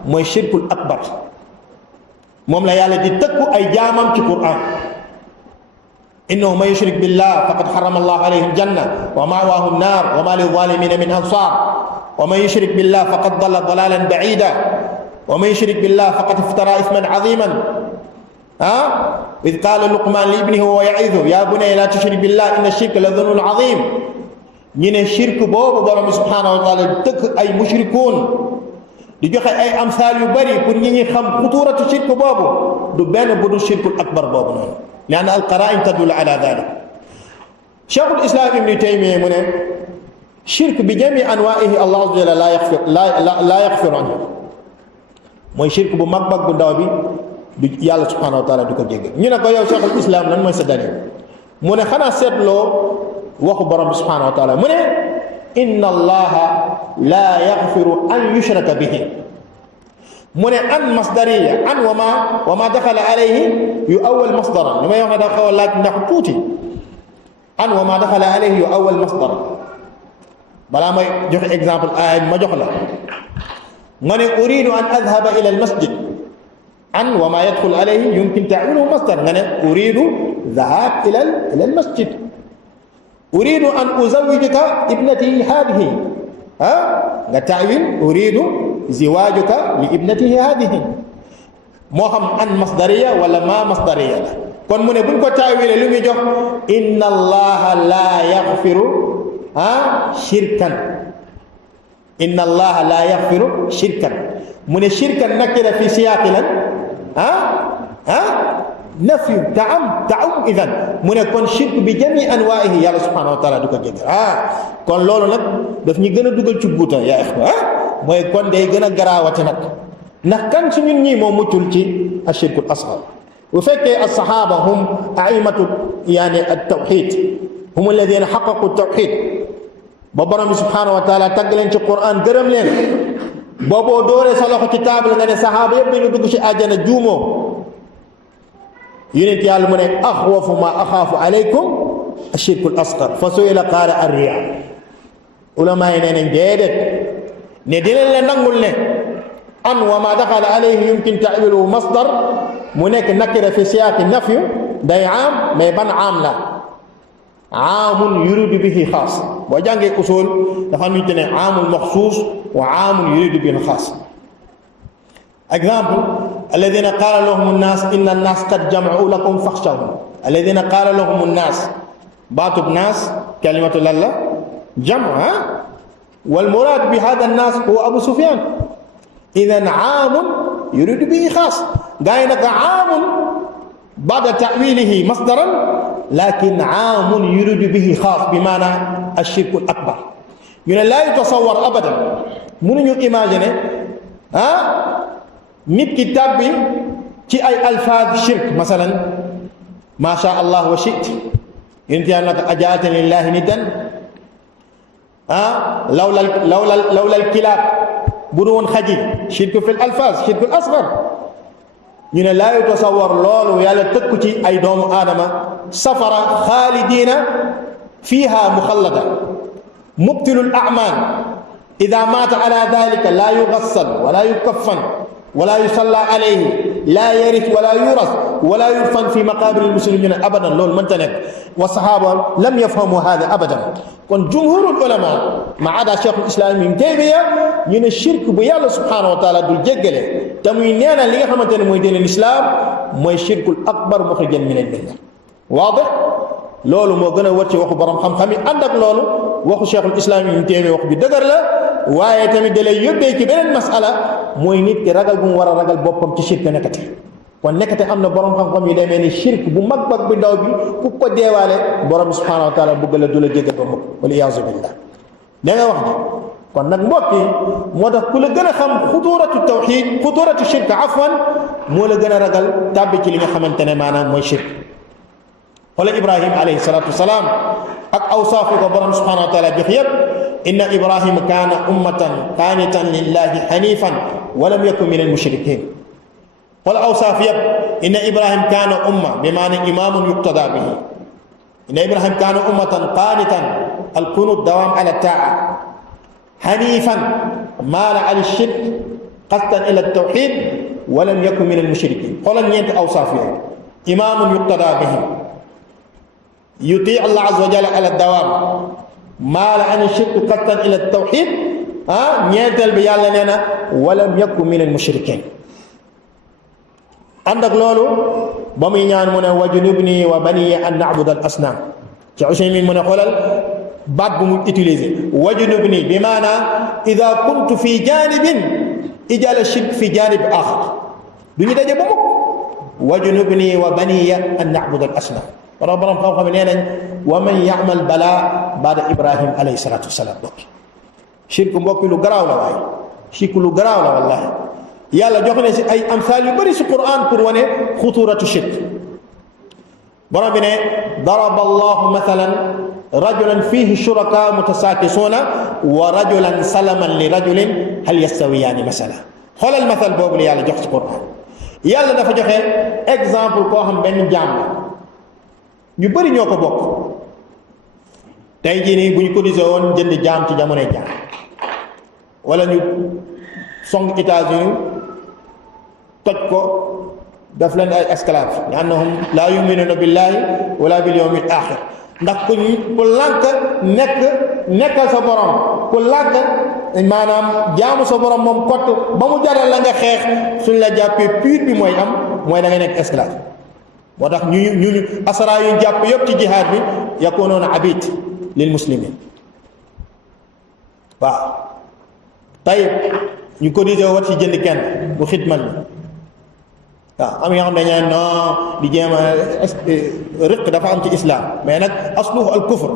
mooy shirkul akbar moom la yàlla di tëkku ay jaamam ci quran innahu man yushrik billah faqad harrama allahu alayhi aljanna wa ma'wahu an-nar wa ma lil-zalimina min ansar wa man yushrik billah faqad dalla dalalan ba'ida wa man yushrik billah faqad iftara ithman 'aziman إذ قال لقمان لابنه وهو يعظه يا بني لا تشرك بالله إن الشرك لظلم عظيم ñu ne shirk boobu borom subhanahu wa taala tëkk ay mushrikuun di joxe ay amsaal yu bari pour ñi ñi xam xuturatu shirk boobu du benn bu dul shirkul akbar boobu noonu lian alqaraa'in tadullu ala dalik cheikhul islam ibnu taymiya mu ne shirk bi jami anwaa'ihi allah azza wa jalla laa yaxfiru anhu mooy shirk bu mag bu ndaw bi du yàlla subhanahu wa taala du ko jéggal ñu ne ko yow cheikhul islam lan mooy sa dalil mu ne xanaa seetloo waxu borom bi subhanahu wa taala mu ne inna allaha la yaxfiru an yushraka bihi من أن مصدرية أن وما دخل عليه يؤول مصدرا لما يوم دخل لكن نحطوتي أن وما دخل عليه يؤول مصدرا بلا ما جوخ example آية ما جوخ لا من أريد أن أذهب إلى المسجد أن وما يدخل عليه يمكن تعويله مصدر من أريد ذهاب إلى المسجد أريد أن أزوجك ابنتي هذه تعويل أريد زواجك لابنته هذه موهم أن مصدرية ولا ما مصدرية كون من بنكو تعويل لمي جوخ إن الله لا يغفر شركا إن الله لا يغفر شركا من الشركا نكر في سياق نفي تعم إذن من يكون شرك بجميع أنواعه يا الله سبحانه وتعالى دوكا جيغل كون لولو نك داف ني گëna duggal ci guuta ya ikhwa moy kon day gëna garawati nak ndax kan ci ñun ñi mo muccul ci ashirkul asghar bu fekke as-sahaba hum a'imatu yani at-tawhid hum alladhina haqqaqu at-tawhid ba borom subhanahu wa ta'ala tag leen ci Qur'an gërëm leen bobo doore sa loxo ci table nga ne sahaba yeb dañu dugg ci aljana juumo yonent yàlla mu ne axwafu ma axaafu alaykum ashirkul asghar fa su'ila qaala ar-riya ulama yi nee nañ déedéet ne dinañ leen nangul ne an wa ma daxala alayhi yumkin ta'wiluhu masdar mu nekk nakira fi siyaaqi nafyu day aam mais ban aam la aamun yuridu bihi xaas boo jàngee usul dafa am ñu ne aamul maxsuus wa aamun yuridu bihi xaas exemple الذين قال لهم الناس إن الناس قد جمعوا لكم فاخشوهم الذين قال لهم الناس باتوا الناس كلمة الله جمع والمراد بهذا الناس هو أبو سفيان إذن عام يريد به خاص قاينك عام بعد تأويله مصدرا لكن عام يريد به خاص بمعنى الشرك الأكبر من لا يتصور أبدا من يماجنه nit ki tabbi ci ay alfaaz shirk masalan ma sha Allah wa shit yenti yàlla nag ajaatani lillahi nidan lawla alkilaab bu du woon xaji shirk fi alfaaz shirk al asghar ñu ne laa yutasawar loolu yàlla tëkku ci ay doomu aadama safara xaalidiina fiiha muxallada mubtilul a'maal ida maata ala dalika laa yugassal wala yukaffan ولا يصلى عليه لا يرث ولا يورث ولا يدفن في مقابر المسلمين ابدا لول من تنك والصحابه لم يفهموا هذا ابدا كون جمهور العلماء ما عدا شيخ الاسلام ابن تيميه من الشرك بو يالله سبحانه وتعالى دول جيغله تاموي نينا ليغا خامتاني موي دين الاسلام موي الشرك الاكبر مخرجا من المله واضح لولو مو غنا وتي واخو بروم خام خامي اندك لولو واخو شيخ الاسلام ابن تيميه واخ بي دغر لا waye tamit dalay yobbe ci benen masala moy nit ki ragal bu mu wara ragal bopam ci shirk nekati kon nekati amna borom xam xam yi demé ni shirk bu mag mag bi ndaw bi ku ko deewale borom subhanahu wa ta'ala bëgg la dula jéggal ba mukk wal iyaazu billah da nga wax ji kon nak mbokki motax ku la gëna xam khuduratu tawhid khuduratu shirk afwan mo la gëna ragal tabbi ci li nga xamantene manam moy shirk wala ibrahim alayhi salatu wassalam ak awsafu ko borom subhanahu wa ta'ala jox yépp إن إبراهيم كان أمة قانتا لله حنيفا ولم يكن من المشركين قل أوصاف يب إن إبراهيم كان أمة بمعنى إمام يقتدى به إن إبراهيم كان أمة قانتا القنوت دوام على الطاعة حنيفا مال على الشرك قصدا إلى التوحيد ولم يكن من المشركين قل نيت أوصاف يب إمام يقتدى به يطيع الله عز وجل على الدوام مال عن الشرك قطا الى التوحيد نيتال بي يالا نينا ولم يكن من المشركين عندك لولو بامي ñaan mu ne wajnubni wa bani an na'budu al asnam ci Usaymin mu ne xolal baat bu mu utiliser wajnubni bi maana idha kuntu fi janibin ijal shirk fi janib akhar duñu dajé ba mukk wajnubni wa bani an na'budu al asnam borom xam-xam nee nañ wa man ya'mal bala baada ibrahim alayhi salatu wassalam bokki shirk mbokki lu garaaw la waaye shirk lu garaaw la wallahi yàlla jox na si ay amsal yu bari si Qur'an pour wane xuturatu shirk borom bi ne daraba allahu mathalan rajulan fihi shuraka mutasakisuna wa rajulan salaman li rajulin hal yastawiyani masala xoolal masal boobu la yàlla jox ci Qur'an yàlla dafa joxe exemple koo xam benn jaam la ñu bëri ñoo ko bokk tey jii nii bu ñu cotisé woon jënd jaam ci jamonoy jaam wala ñu song États-Unis toj ko daf leen ay esclave li annahum laa yuminuuna billahi wala bil yawmil axir ndax ku lànk nekkal sa borom ku lànk maanaam jaamu sa borom moom kott ba mu jaral la nga xeex suñ la jàppee pure bi mooy mooy da ngay nekk esclave moo tax ñu asara yu jàpp yëpp ci jihaad bi yakunoona abid lil muslimin waaw tayib ñu cotisé wat ci jënd kenn bu xidmal bi waaw am yoo xam ne dañu non di jéem a rëq dafa am ci islam mais nag asluhu al kufr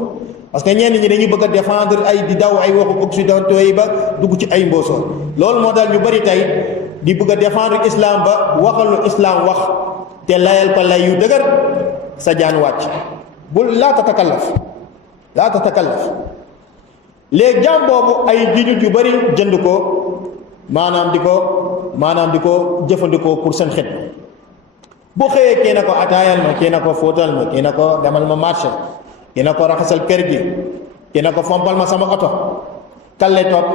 parce que ñenn ñi dañuy bëgg a défendre ay di daw ay waxu occidentaux yi ba dugg ci ay mboosoon loolu moo daal ñu bari tey di bëgg a défendre islam ba waxal lu islam wax te layal ko lay yu dëgër sa jaan wàcc bul laa tatakallaf léegi jaam boobu ay jullit yu bari jënd ko maanaam di ko jëfandikoo pour seen xet bu xëyee kii na ko ataayal ma kii na ko fóotal ma kii na ko demal ma marché kii na ko raxasal kër gi kii na ko fompal ma sama oto kan lay topp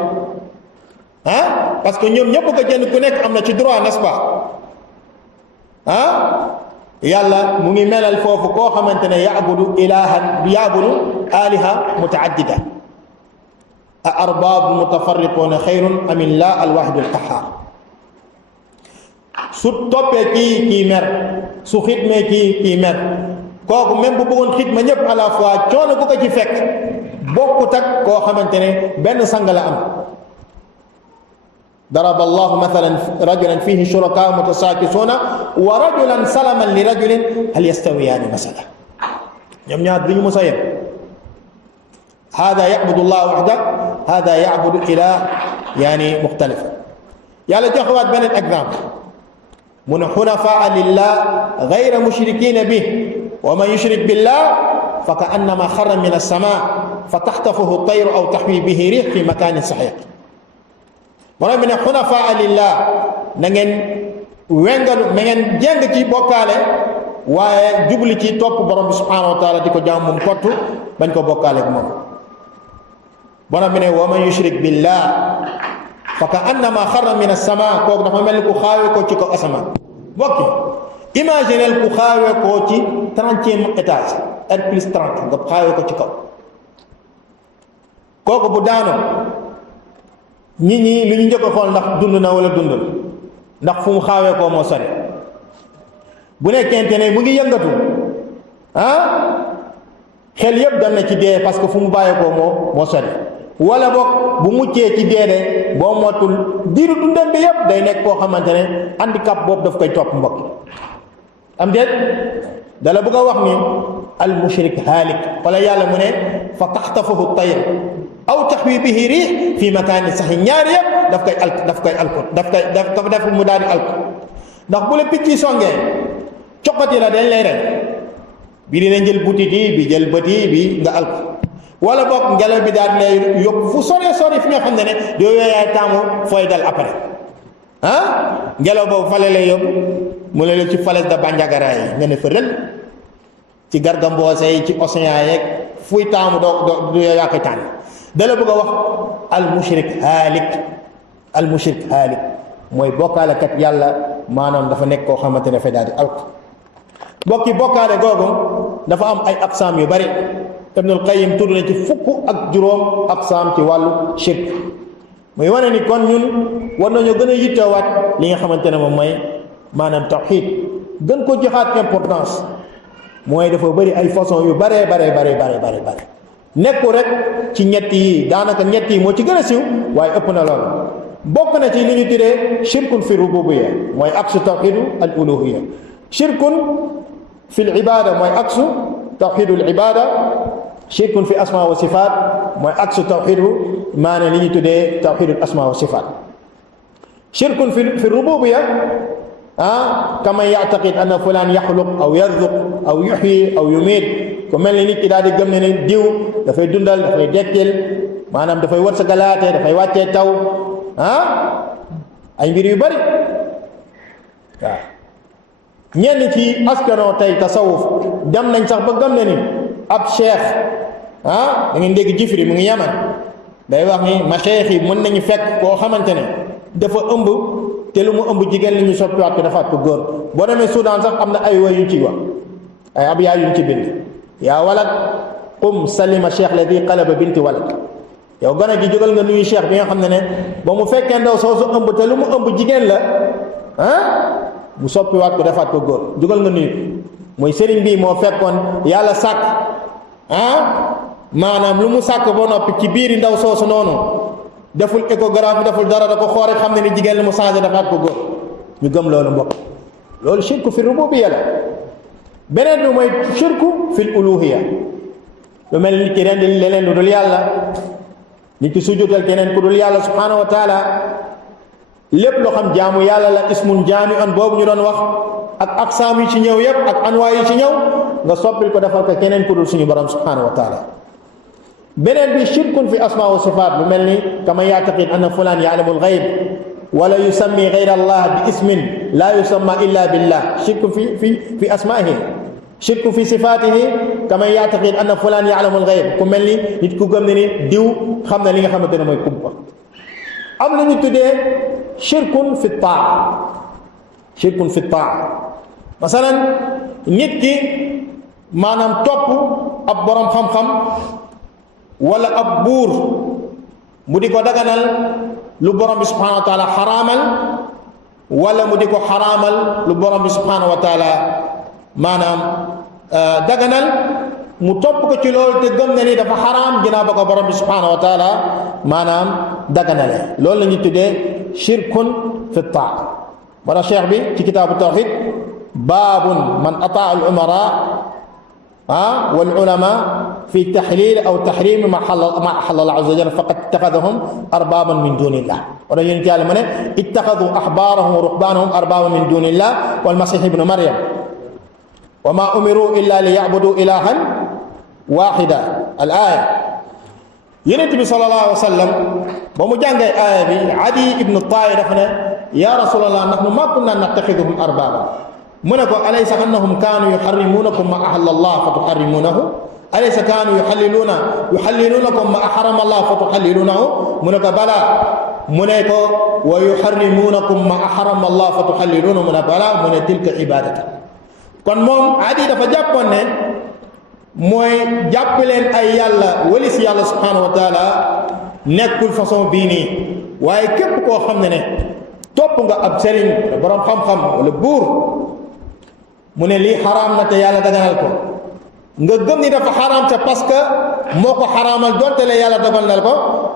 parce que ñoom ñëpp ko jënd ku nekk am na ci droit n'est-ce pas yàlla mu ngi melal foofu koo xamante ne yaabudu aliha mutaaddida a arbaabu mutafarriquuna xayrun am illah alwahidul qahhaar su toppee kii mer su xitmee kii mer kooku même bu bëggoon xitma ñëpp à la fois coono bu ko ci fekk bokkut ak koo xamante ne benn sang la am daraba allahu mathalan rajulan fihi shuraka mutasaakisuuna wa rajulan salaman li rajulin hal yastawiyaani masala ñoom ñaar duñu mos a yem hada yabudu llah waxda hada yabudu ilah yaani muxtalifa yàlla joxewaat beneen exemple mu ne xunafaa lillah gayra mushrikina bih wa man yushrik billah fa ka annama xarra min alsama fa taxtafuhu tayru aw taxwi bihi rih fi makanin saxiq borom bi ne xunafaa lillah na ngeen wengalu na ngeen jéng ci bokkaale waaye jubli ci topp borom bi subhanahu wa taala di ko jaam moom kottu bañ ko bokkaale ak moom borom bi ne wa man yushrik billah fa ka annama xarra min as-sama kooku dafa mel ni ku xaawee ko ci kaw asamaan bokki imaginel ku xaawee ko ci 30e étage R plus 30 nga xaawee ko ci kaw kooku bu daanoo nit ñi lu ñu njëkk a xool ndax dund na wala dundul ndax fu mu xaawee koo moo sori bu nekkente ne mu ngi yëngatu xel yëpp dem na ci dee parce que fu mu bàyyeekoo moo sori wala boog bu muccee ci dee de boo motul diiru dundam bi yëpp day nekk koo xamante ne handicap boobu daf koy topp mbokk am déet dala bëgg a wax ni al mushrik haalik wala yàlla mu ne fa taxtafahu tayr aw taxwi bihi riix fi makaani sax ñaari yëpp daf koy def mu daal di alko ndax bu la picc yi songee coqati la dañ lay rek bi dina jël butit yi bi jël bët yi bi nga alko wala boog ngelaw bi daal di lay yóbbu fu sore fi nga xam ne yow yaay taamu fooy dal après ngelaw boobu fale lay yóbbu mu ne la ci falaise de Bandiagara yi nga ne fa rël ci Gargamboose yi ci océan yeeg fuy taamu doo yaa koy tànn dala bëgg a wax al mushrik haalik mooy bokkaalekat yàlla maanaam dafa nekk koo xamante ne dafay daal di alko bokki bokkaale googu dafa am ay aqsaam yu bari Ibnul Qayyim tudd na ci fukk ak juróom aqsaam ci wàllu shirk muy wane ni kon ñun war nañoo gën a yittoowaat li nga xamante ne moom mooy maanaam tawxiid gën ko joxaat importance mooy dafa bëri ay façon yu bare nekku rek ci ñett yi daanaka ñett yi moo ci gën a siiw waaye ëpp na lool bokk na ci li ñu tuddee shirkun fi rububiyya mooy aksu tawxiidu al uluhiyya shirkun fi l ibada mooy aksu tawxiidu al ibada shirkun fi asma wa sifaat mooy aksu tawxiidu maanaam li ñu tuddee tawxiidu al asma wa sifaat shirkun fi rububiyya kaman yactaqid anna fulaan yaxluq aw yarzuq aw yuxyi aw yumiit ku mel ni nit ki daal di gëm ne diw dafay dundal dafay dekkil maanaam dafay wërsëgalaate dafay wàccee taw ay mbir yu bari waaw ñenn ci askanoo tey tasawuf dem nañ sax ba gëm ne ni ab cheikh da ngeen dégg Jifri mu ngi Yaman day wax ni macheikh yi mën nañu fekk koo xamante ne dafa ëmb te lu mu ëmb jigéen li ñu soppiwaat ko dafa ko góor boo demee Soudan sax am na ay way yu ci wax ay ab yaa yuñ ci bind yaa walad qum salima cheikh ladi qalaba binti walad yow gone gi jógal nga nuyu cheikh bi nga xam ne ba mu fekkee ndaw soosu ëmb te lu mu ëmb jigéen la mu soppiwaat ko defaat ko góor jógal nga nuyu mooy sëriñ bii moo fekkoon yàlla sàkk maanaam lu mu sàkk ba noppi ci biiri ndaw soosu noonu deful échographie deful dara da ko xoore xam ne ni jigéen la mu changé defaat ko góor ñu gëm loolu mbokk loolu shirku fi rububiyya la beneen bi mooy shirku fil uluhiyya lu mel nit ki rendi leneen lu dul yàlla nit ki sujjóotal keneen ku dul yàlla subhanahu wa taala lépp loo xam jaamu yàlla la ismun jaami'un boobu ñu doon wax ak aqsaam yi ci ñëw yépp ak anwaa yi ci ñëw nga soppil ko defal ko keneen ku dul suñu borom subhanahu wa taala beneen bi shirkun fi asmaa wa sifaat lu mel ni kama yaataqid anna fulaan ya'lamu al-ghayb wala yusammi ghayra allah bi ismin la yusamma illa billah shirkun fi asmaa'ihi shirkun fi sifaatihi kama yaataqid anna fulaan ya'lamu al-ghayb ku mel ni nit ku gëm ne ni diw xam na li nga xamante ne mooy kumpa am na ñu tuddee shirkun fi taa shirkun fi taa masalan nit ki maanaam topp ab borom xam-xam wala ab buur mu di ko daganal lu borom bi subhanahu wa taala xaraamal wala mu di ko xaraamal lu borom bi subhanahu wa taala maanaam daganal mu topp ko ci loolu te gëm na ni dafa xaraam ginnaaw ba ko borom bi subhanahu wa taala maanaam daganale loolu la ñuy tuddee shirkun fi taa wala cheikh bi ci kitaabu tawxid baabun man ataa al umara wal ulama fi taxlil aw taxrim ma axalla Allah azza wa jalla faqad ittaxadahum arbaaban min dunillah wala yonent Yàlla mu ne ittaxadu axbaarahum wa ruhbaanahum arbaaban min dunillah wal masih ibnu maryam wa ma umiru illa li yacbudu ilahan waxida al aya yonent bi sallallahu alayhi wa sallam ba mu jàngee aaya bi Adi ibnu Taay dafa ne ya rasulallah nahnu ma kunna nattaxiduhum arbaaban mu ne ko alaysa annahum kaanu yuxarrimuunakum ma ahalla Allah fa tuxarrimuunahu alaysa kaanu yuxalliluunakum ma xarama Allah fa tuxalliluunahu mu ne ko balaa mu ne ko wa yuxarrimuunakum ma xarama Allah fa tuxalliluunahu mu ne balaa mu ne tilka ibadata kon moom Adi dafa jàppoon ne mooy jàpp leen ay yàlla walis yàlla subhanahu wa taala nekkul façon bii nii waaye képp koo xam ne topp nga ab sëriñ borom xam-xam wala buur mu ne lii xaraam na te yàlla daganal ko nga gëm ni dafa xaraam te parce que moo ko xaraamal donte le yàlla daganal ko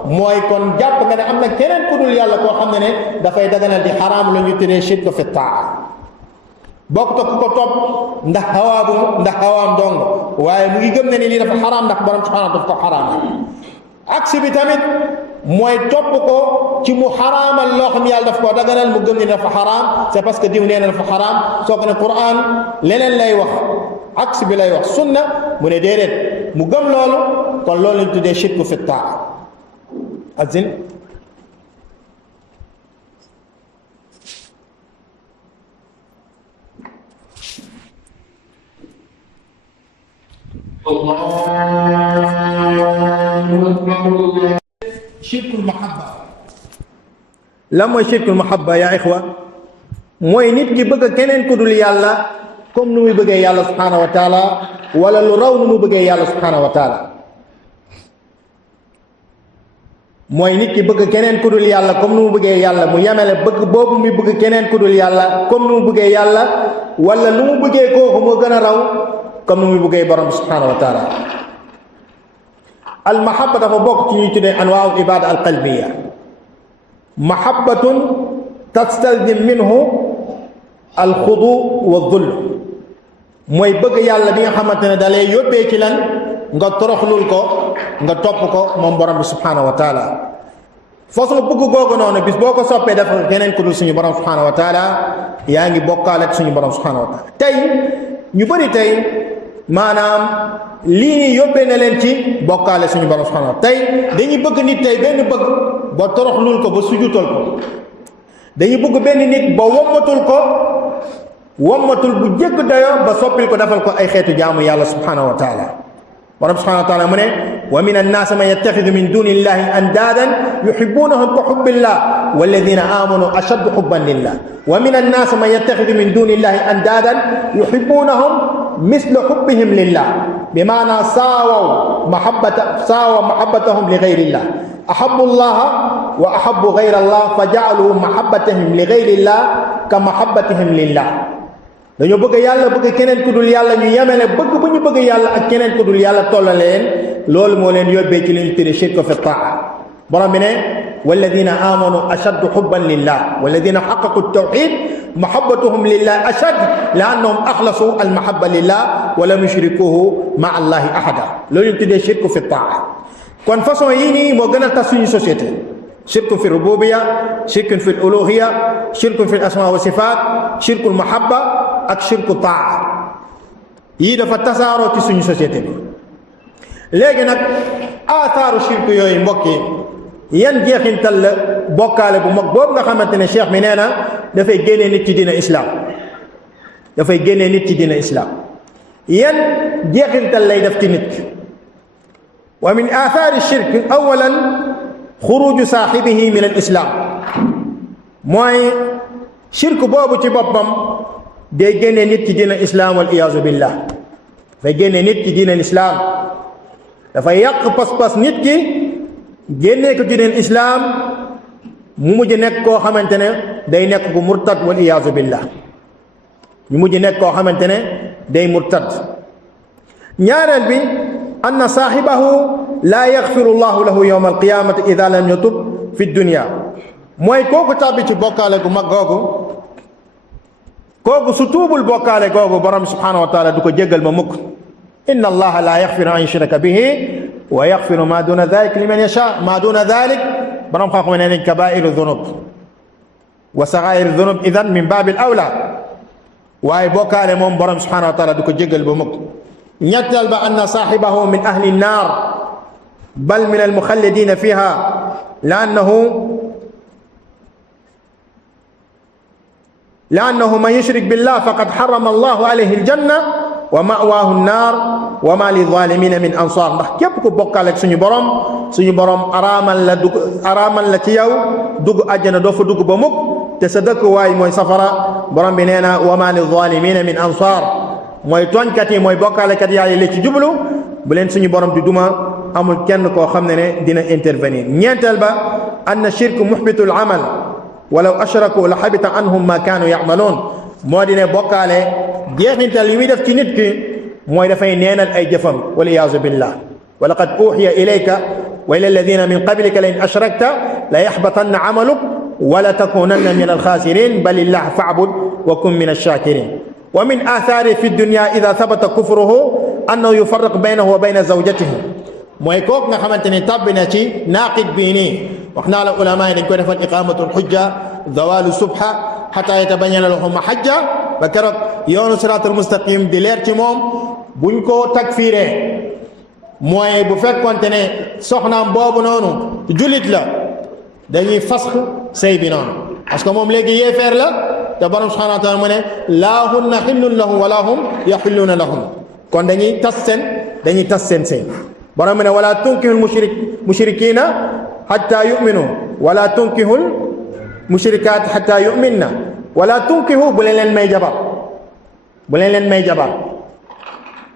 mooy kon jàpp nga ne am na keneen ku dul yàlla koo xam ne dafay daganal di xaraam la ñu tuddee shirk fi taa bokk te ku ko topp ndax xawaam dong waaye mu ngi gëm ne ni lii dafa xaraam ndax borom subhanahu daf ko xaraamal aksi bi tamit mooy topp ko ci mu xaraamal loo xam yàlla daf koo daganal mu gëm ni dafa xaraam c'est parce que diw nee na dafa xaraam soo ko ne Qur'an leneen lay wax aksi bi lay wax sunna mu ne déedéet mu gëm loolu kon loolu lañ tuddee shirku fi taa azin shirkul mahabba lan mooy shirkul mahabba yaa ixwa mooy nit ki bëgg keneen ku dul yàlla comme nu muy bëggee yàlla subhanahu wa taala wala lu raw nu mu bëggee yàlla subhanahu wa taala mooy nit ki bëgg keneen ku dul yàlla comme nu mu bëggee yàlla mu yemele bëgg boobu muy bëgg keneen ku dul yàlla comme nu mu bëggee yàlla wala nu mu bëggee kooku moo gën a raw comme nu muy bëggee borom subhanahu wa taala al mahabba dafa bokk ci ñuy tuddee anwaa'ul ibada al qalbiya mahabbatun tastalzim minhu al xudu wa dhull mooy bëgg yàlla bi nga xamante ne da lay yóbbee ci lan nga toroxlul ko nga topp ko moom borom bi subhanahu wa taala façon bëgg googu noonu bis boo ko soppee dafa keneen ku dul suñu borom subhanahu wa taala yaa ngi bokkaale ak suñu borom subhanahu wa taala tey ñu bëri tey maanaam lii nii yóbbee na leen ci bokkaale suñu borom subhanahu wa taala tey dañuy bëgg nit tey benn bëgg ba toroxlul ko ba sujutal ko dañu bëgg benn nit ba wommatul bu jégg dayo ba soppil ko defal ko ay xeetu jaamu yàlla subhanahu wa taala. borom subhanahu wa taala mu ne wa min annaasi man yattaxidu min duni illahi andaadan yuhibbunahum ka hubbillah walladina amanu ashaddu hubban lillah. wa min annaasi man yattaxidu min duni illahi andaadan yuhibbunahum misla hubbihim lillah bimaana saawa mahabbatahum li gayrillah ahabbu llaha wa ahabbu gayra allah fa jaalu mahabbatahum li gayrillah ka mahabbatihim lillah. dañoo bëgg yàlla bëgg keneen ku dul yàlla ñu yemele bëgg bu ñu bëgg yàlla ak keneen ku dul yàlla tolla leen loolu moo leen yóbbee ci li ñu tudde shirk fi taa. borom bi ne walladina amanu ashaddu hubban lillah walladina xaqaqu tawxid mahabbatuhum lillah ashad li annahum axlasu almahabba lillah wa lam yushrikuhu ma allahi ahada loolu ñu tuddee shirk fi taa. kon façon yii nii moo gën a tas suñu société. shirkun fi rububiya shirkun fi uluhiya shirkun fi asma wa sifat shirkul mahabba ak shirku taa yii dafa tasaaroo ci suñu société bi. léegi nag aataaru shirk yooyu mbokk yi yan jeexintal la bokkaale bu mag boobu nga xamante ne cheikh mi nee na dafay génnee nit ci diina islam dafay génnee nit ci diina islam yan jeexintal lay def ci nit. wa min aathaari shirk awalan xuruju saaxibihi min al islam mooy shirk boobu ci boppam day génne nit ci diina islam wal iyaazu billah. dafay génne nit ci diina islam dafay yàq pas-pas nit ki génnee ko ci diina islam mu mujj nekk koo xamante ne day nekk ku murtad wal iyaazu billah. ñu mujj nekk koo xamante ne day murtad. ñaareel bi anna saaxibahu laa yaxfiru llahu lahu yowma alqiyamati ida lam yatub fi dunia mooy kooku tàbbi ci bokkaale gu mag googu kooku su tuubul bokkaale googu borom subhanahu wa taala du ko jéggal ma mukk. inna allaha laa yaxfiru an yushraka bihi wa yaxfiru ma duna dalik liman yasha ma duna dalik borom xam-xam ne nañ kabairu dunub wa sagairu dunub idan min babil awla waaye bokkaale moom borom subhanahu wa taala du ko jéggal ba mukk. ñetteel ba anna saaxibahu min ahli nnaar bal min almuxalladina fiha liannahu man yushrik billah faqad xarama allahu alayhi aljanna wa mawaahu nnaar wa ma lizalimina min ansar. ndax képp ku bokkaale ak suñu borom araamal la ci yow dugg àjjana doo fa dugg ba mukk te sa dëkkuwaay mooy safara. borom bi nee na wa ma lizalimina min ansar mooy tooñkat yi mooy bokkaalekat yàlla li ci jublu bu leen suñu borom di duma amul kenn koo xam ne dina intervenir. ñeenteel ba anna shirk muhbitul amal walaw ashraku la xabita anhum ma kaanu yacmaluun moo di ne bokkaale jeexintal yi muy def ci nit ki mooy dafay neenal ay jëfam wal iyaazu billah. wa laqad uxiya ilayka wa ila alladina min qablika la in ashrakta la yaxbatanna amaluk wa la takunanna min alxaasirin bal illah faabud wa kun min alshakirin. wa min aathaari fi dunya ida sabata kufruhu annahu yufarriq baynahu wa bayna zawjatihi mooy kooku nga xamante ne tàbbi na ci naaqid bii nii wax naa la ulama yi dañ ko defal iqamatul xujja zawalu subha xata yatabayyana lahu mahajja ba keroog yoonu siraatul mustaqim di leer ci moom. buñ ko takfiiree mooy bu fekkonte ne soxnaam boobu noonu jullit la dañuy fasx sëy bi noonu parce que moom léegi yéefeer la te borom subhanahu wa taala mu ne laa hunna xillun lahum wala hum yaxilluuna lahum kon dañuy tas seen sëy. borom mi ne wala tunkihul mushrikina xatta yuminu wala tunkihul mushrikaat xatta yuminna wala tunkihu bu leen may jabar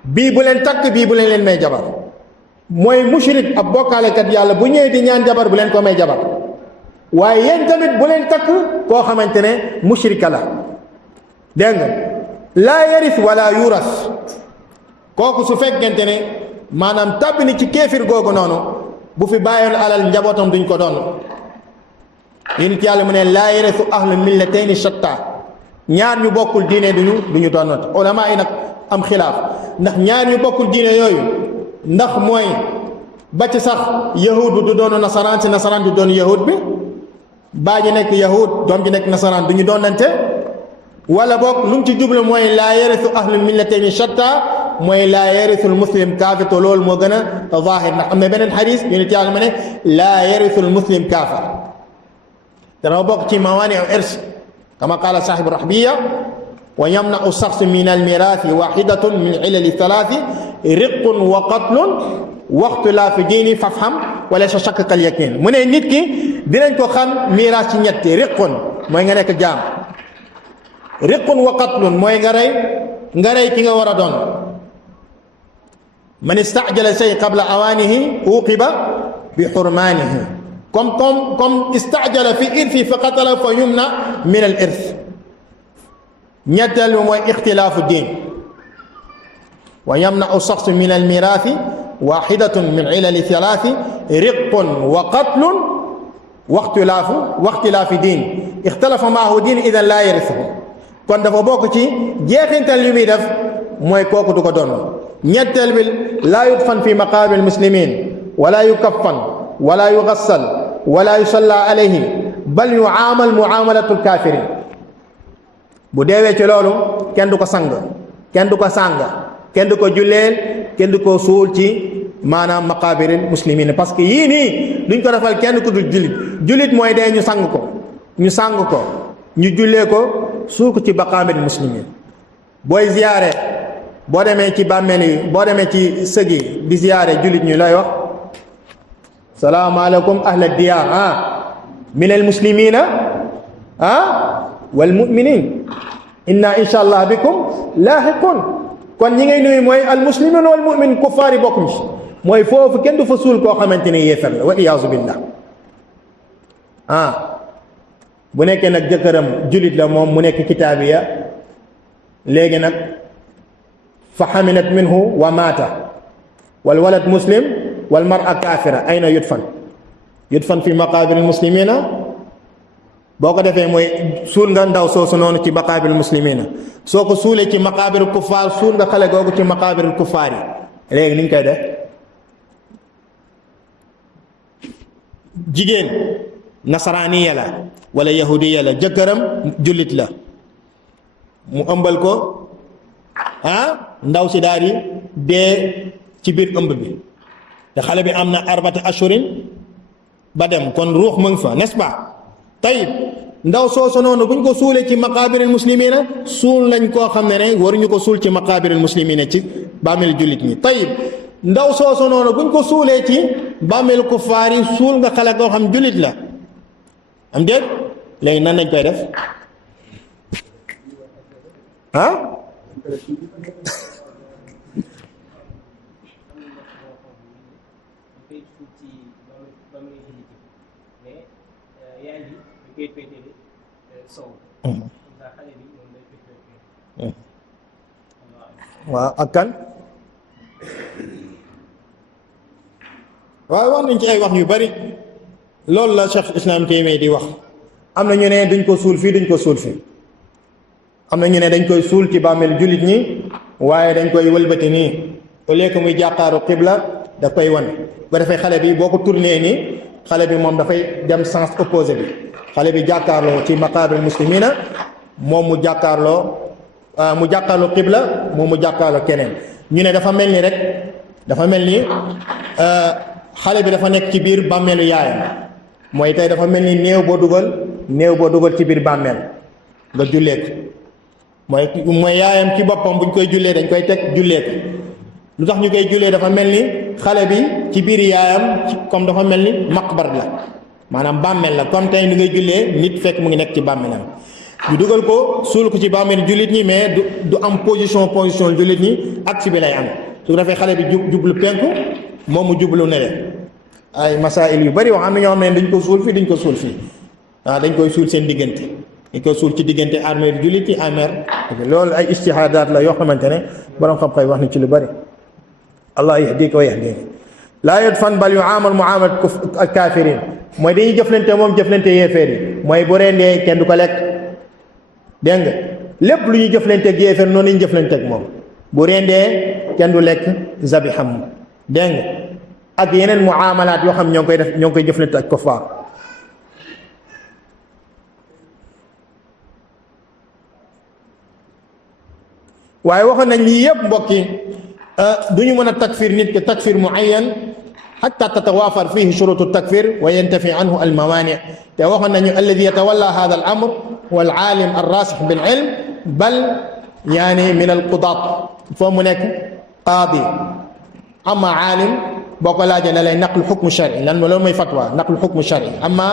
bii bu leen takk bii bu leen may jabar mooy mushrik ab bokkaalekat yàlla bu ñëwee di ñaan jabar bu leen ko may jabar waaye yéen tamit bu leen takk koo xamante ne mushrika la. dégg nga laa yaris wala yuras kooku su fekkente ne maanaam tàbbi ni ci kéefir googu noonu bu fi bàyyoon alal njabootam duñ ko doon. yéen yàlla mu ne laa yarisu ahlu millatayni shatta ñaar ñu bokkul diine duñu doonat. ulama yi nag am xilaaf ndax ñaar ñu bokkul diine yooyu ndax mooy ba ci sax yahud bi du doon nasaraan si nasaraan du doon yahud bi baa ji nekk yahud doom ji nekk nasaraan duñu doonante wala boog lu mu ci jublu mooy laa yarisu ahlu millatayni shatta mooy laa yarisul muslim kaafir te loolu moo gën a zaahir ndax am na beneen xadis yonent yàlla ma ne laa yarisul muslim kaafir dana bokk ci mawaani'u irs kama qaala saahibu rahbiya wa yamna'u shakhs min al-miraathi waahidatun min ilali thalathi riqqun wa qatlun wa ikhtilaafu diini fafham wala sa shakk kal yaqiin mu ne nit ki dinañ ko xam miraas ci ñetti riqqun mooy nga nekk jaam riqqun wa qatlun mooy nga rey ki nga war a doon man istajala shay qabla awaanihi uqiba bi xurmaanihi comme istajala fi irthi fa qatala fa yumna min al irth ñetteel bi mooy ixtilaafu diin wa yamna'u shakhs min al miraathi waahidatun min ilali thalathi riqqun wa qatlun wa ixtilaafi diin ixtalafa maahu diin idan laa yarithuhu kon dafa bokk ci jeexintal yu muy def mooy kooku du ko doon ñetteel bi laa yudfan fi maqaabir muslimin wala yukaffan wala yugassal wala yusalla alayhi bal yuaamal muamalatul kafirin bu deewee ci loolu kenn du ko sang kenn du ko sàng kenn du ko julleel kenn du ko suul ci maanaam maqaabiril muslimin parce que yii nii duñ ko defal kenn ku dul jullit mooy dee ñu sang ko ñu jullee ko suul ko ci maqaabiril muslimin booy ziyaare boo demee ci bàmmeel yi boo demee ci sëg yi di ziyaare jullit ñu lay wax salaamaaleykum ahla diyaar min al muslimina wal muminin inna insha allah bikum laahiqun kon ñi ngay nuyu mooy al muslimin wal mumin kuffaar yi bokkuñ ci mooy foofu kenn du fa suul koo xamante ne yéefar la wal iyaazu billah bu nekkee nag jëkkëram jullit la moom mu nekk kitaabiya léegi nag fa xamilat minhu wa maata wal walad muslim wal mar'a kaafira ayna yudfan fi maqaabiril muslimina boo ko defee mooy suul nga ndaw soosu noonu ci maqaabiril muslimina soo ko suulee ci maqaabiril kuffaar suul nga xale googu ci maqaabiril kuffaar yi léegi ni ñu koy def jigéen nasaraaniya la wala yahudiya la jëkkëram jullit la mu ëmbal ko ndaw si daal di dee ci biir ëmb bi te xale bi am na arbata ashurin ba dem kon ruux mu ngi fa n'est-ce pas tayib ndaw soosu noonu buñ ko suulee ci maqaabiril muslimina suul nañ koo xam ne waruñu ko suul ci maqaabiril muslimina ci bàmmeel jullit ñi tayib ndaw soosu noonu buñ ko suulee ci bàmmeel kuffaar yi suul nga xale koo xam jullit la am déet léegi nan lañ koy def waaw ak kan waaye wax nañ ci ay wax yu bari loolu la Cheikh Islam Taymiyya di wax am na ñu ne duñ ko suul fii duñ ko suul fii am na ñu ne dañ koy suul ci bàmmeel jullit ñi waaye dañ koy wëlbati nii au lieu que muy jàkkaaru xibla daf koy wan ba defee xale bi boo ko tourné nii xale bi moom dafay dem sens opposé bi xale bi jàkkaarloo ci maqaabir muslimina moom mu jàkkaarloo xibla moom mu jàkkaarloo keneen ñu ne dafa mel ni rek dafa mel ni xale bi dafa nekk ci biir bàmmeelu yaayam mooy tey dafa mel ni néew boo dugal ci biir bàmmeel nga jullee ko mooy yaayam ci boppam buñ koy jullee dañ koy teg jullee ko lu tax ñu koy jullee dafa mel ni xale bi ci biir yaayam comme dafa mel ni maqbar la maanaam bàmmeel la comme tey ni ngay jullee nit fekk mu ngi nekk ci bàmmeelam ñu dugal ko suul ko ci bàmmeel jullit ñi mais du am position jullit ñi ak si bi lay am su ko defee xale bi jublu penku moom mu jublu ne ay masail yu bari wax am na ñoo xam ne dañ ko suul fii dañ ko suul fii dañ koy suul seen diggante dañ koy suul ci diggante armée du jullit yi loolu ay ijtihaadaat la yoo xamante ne borom xam-xam wax na ci lu bari allah yahdika wa yahdina laa yudfan bal yu'aamal mu'aamalat al kaafiriin mooy dañuy jëflante moom jëflante yéeféer yi mooy bu rendee kenn du ko lekk dégg nga lépp lu ñuy jëflante ak yéeféer noonu lañuy jëflante ak moom bu rendee kenn du lekk zabiham dégg nga ak yeneen muamalaat yoo xam ñoo ngi koy jëflante ak kuffaar waaye waxoon nañ lii yëpp mbokk yi du ñu mën a takfir nit ki takfir muayyan حتى تتوافر فيه شروط التكفير وينتفي عنه الموانع. توخنا الذي يتولى هذا الأمر هو العالم الراسخ بالعلم، بل يعني من القضاة فمنك قاضي. أما عالم بقول جنا لي نقل حكم شرعي لأنه لو ما فتوى نقل حكم شرعي. أما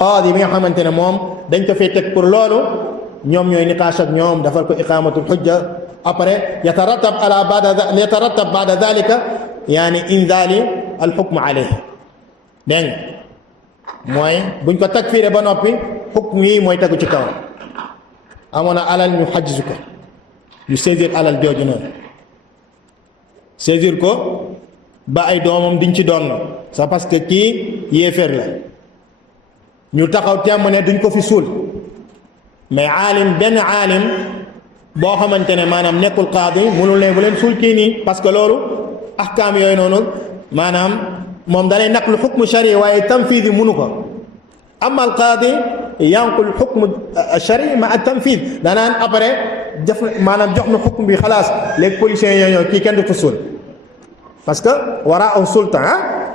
قاضي مي خامتene moom dañ ko fay tek pour loolu ñoom ñooy niqash ak ñoom defal ko iqamatul hujja. après يترتب بعد ذلك يعني إنزال الحكم عليه. dégg mooy buñ ko takfiré ba noppi xukm yi mooy tegu ci kawam. amoon na alal ñu xajjisu ko, ñu saisir alal jooju noonu, saisir ko ba ay doomam diñ ci doon. c'est parce que kii yéeféer la, ñu taxaw temm ne duñ ko fi suul. mais benn aalim boo xamante ne maanaam nekkul qaadi mënul ne bu leen suul kii nii, parce que loolu ahkaam yooyu noonu maanaam moom dalay naqlu xukmu shari waaye tanfiid mënu ko. amma al qaadi yanqul xukmu shari ma tanfiid, danaan après def maanaam jox na xukm bi xalaas léegi policiers yi ñoo kii kenn du ko suul, parce que waraa sultan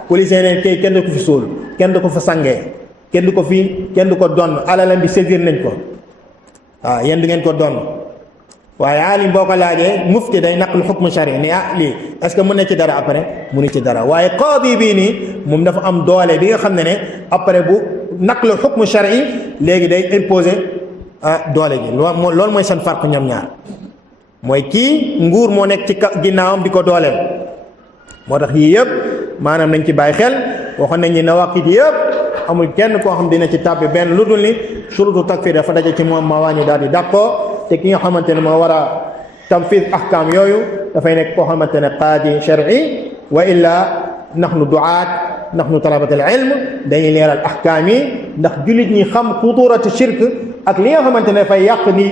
policiers yi kii kenn du ko fi suul, kenn du ko fa sangee, kenn du ko donn, alalam bi saisir nañ ko, waaw yéen du ngeen ko donn. waaye aalim boo ko laajee mufti day naqlu xukmu shari ni lii est-ce que mën na ci dara après mënu ci dara. waaye qaadi bii nii moom dafa am doole bi nga xam ne après bu naqlu xukmu shari léegi day imposer doole ji. loolu mooy seen farq ñoom ñaar, mooy kii nguur moo nekk ci ginnaawam di ko dooleel. moo tax yii yëpp maanaam nañ ci bàyyi xel. waxoon nañ ni nawaqit yëpp amul kenn koo xam dina ci tàbbi benn lu dul ni shurutu takfir dafa daje ci moom mawaani daal di d'accord. te ki nga xamante ne moo war a tanfiid ahkaam yooyu dafay nekk koo xamante ne qaadi shar'i, wa illa nahnu du'aat nahnu talabat al ilm dañuy leeral ahkaam yi ndax jullit ñi xam xuturatu shirk ak li nga xamante ne dafay yàq ni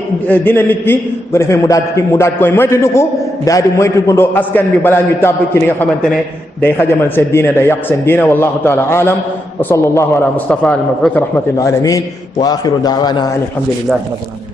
dina nit ki bu defee mu daal koy moytandiku daal di moytandikoo askan bi balaa ñu tàbb ci li nga xamante ne day xajamal seen diine, day yàq seen diine. wallahu taala aalam wa sallallahu ala mustafa al mab'uth rahmatan lil alamin wa axiru da'wana alhamdulillahi rabbil alamin.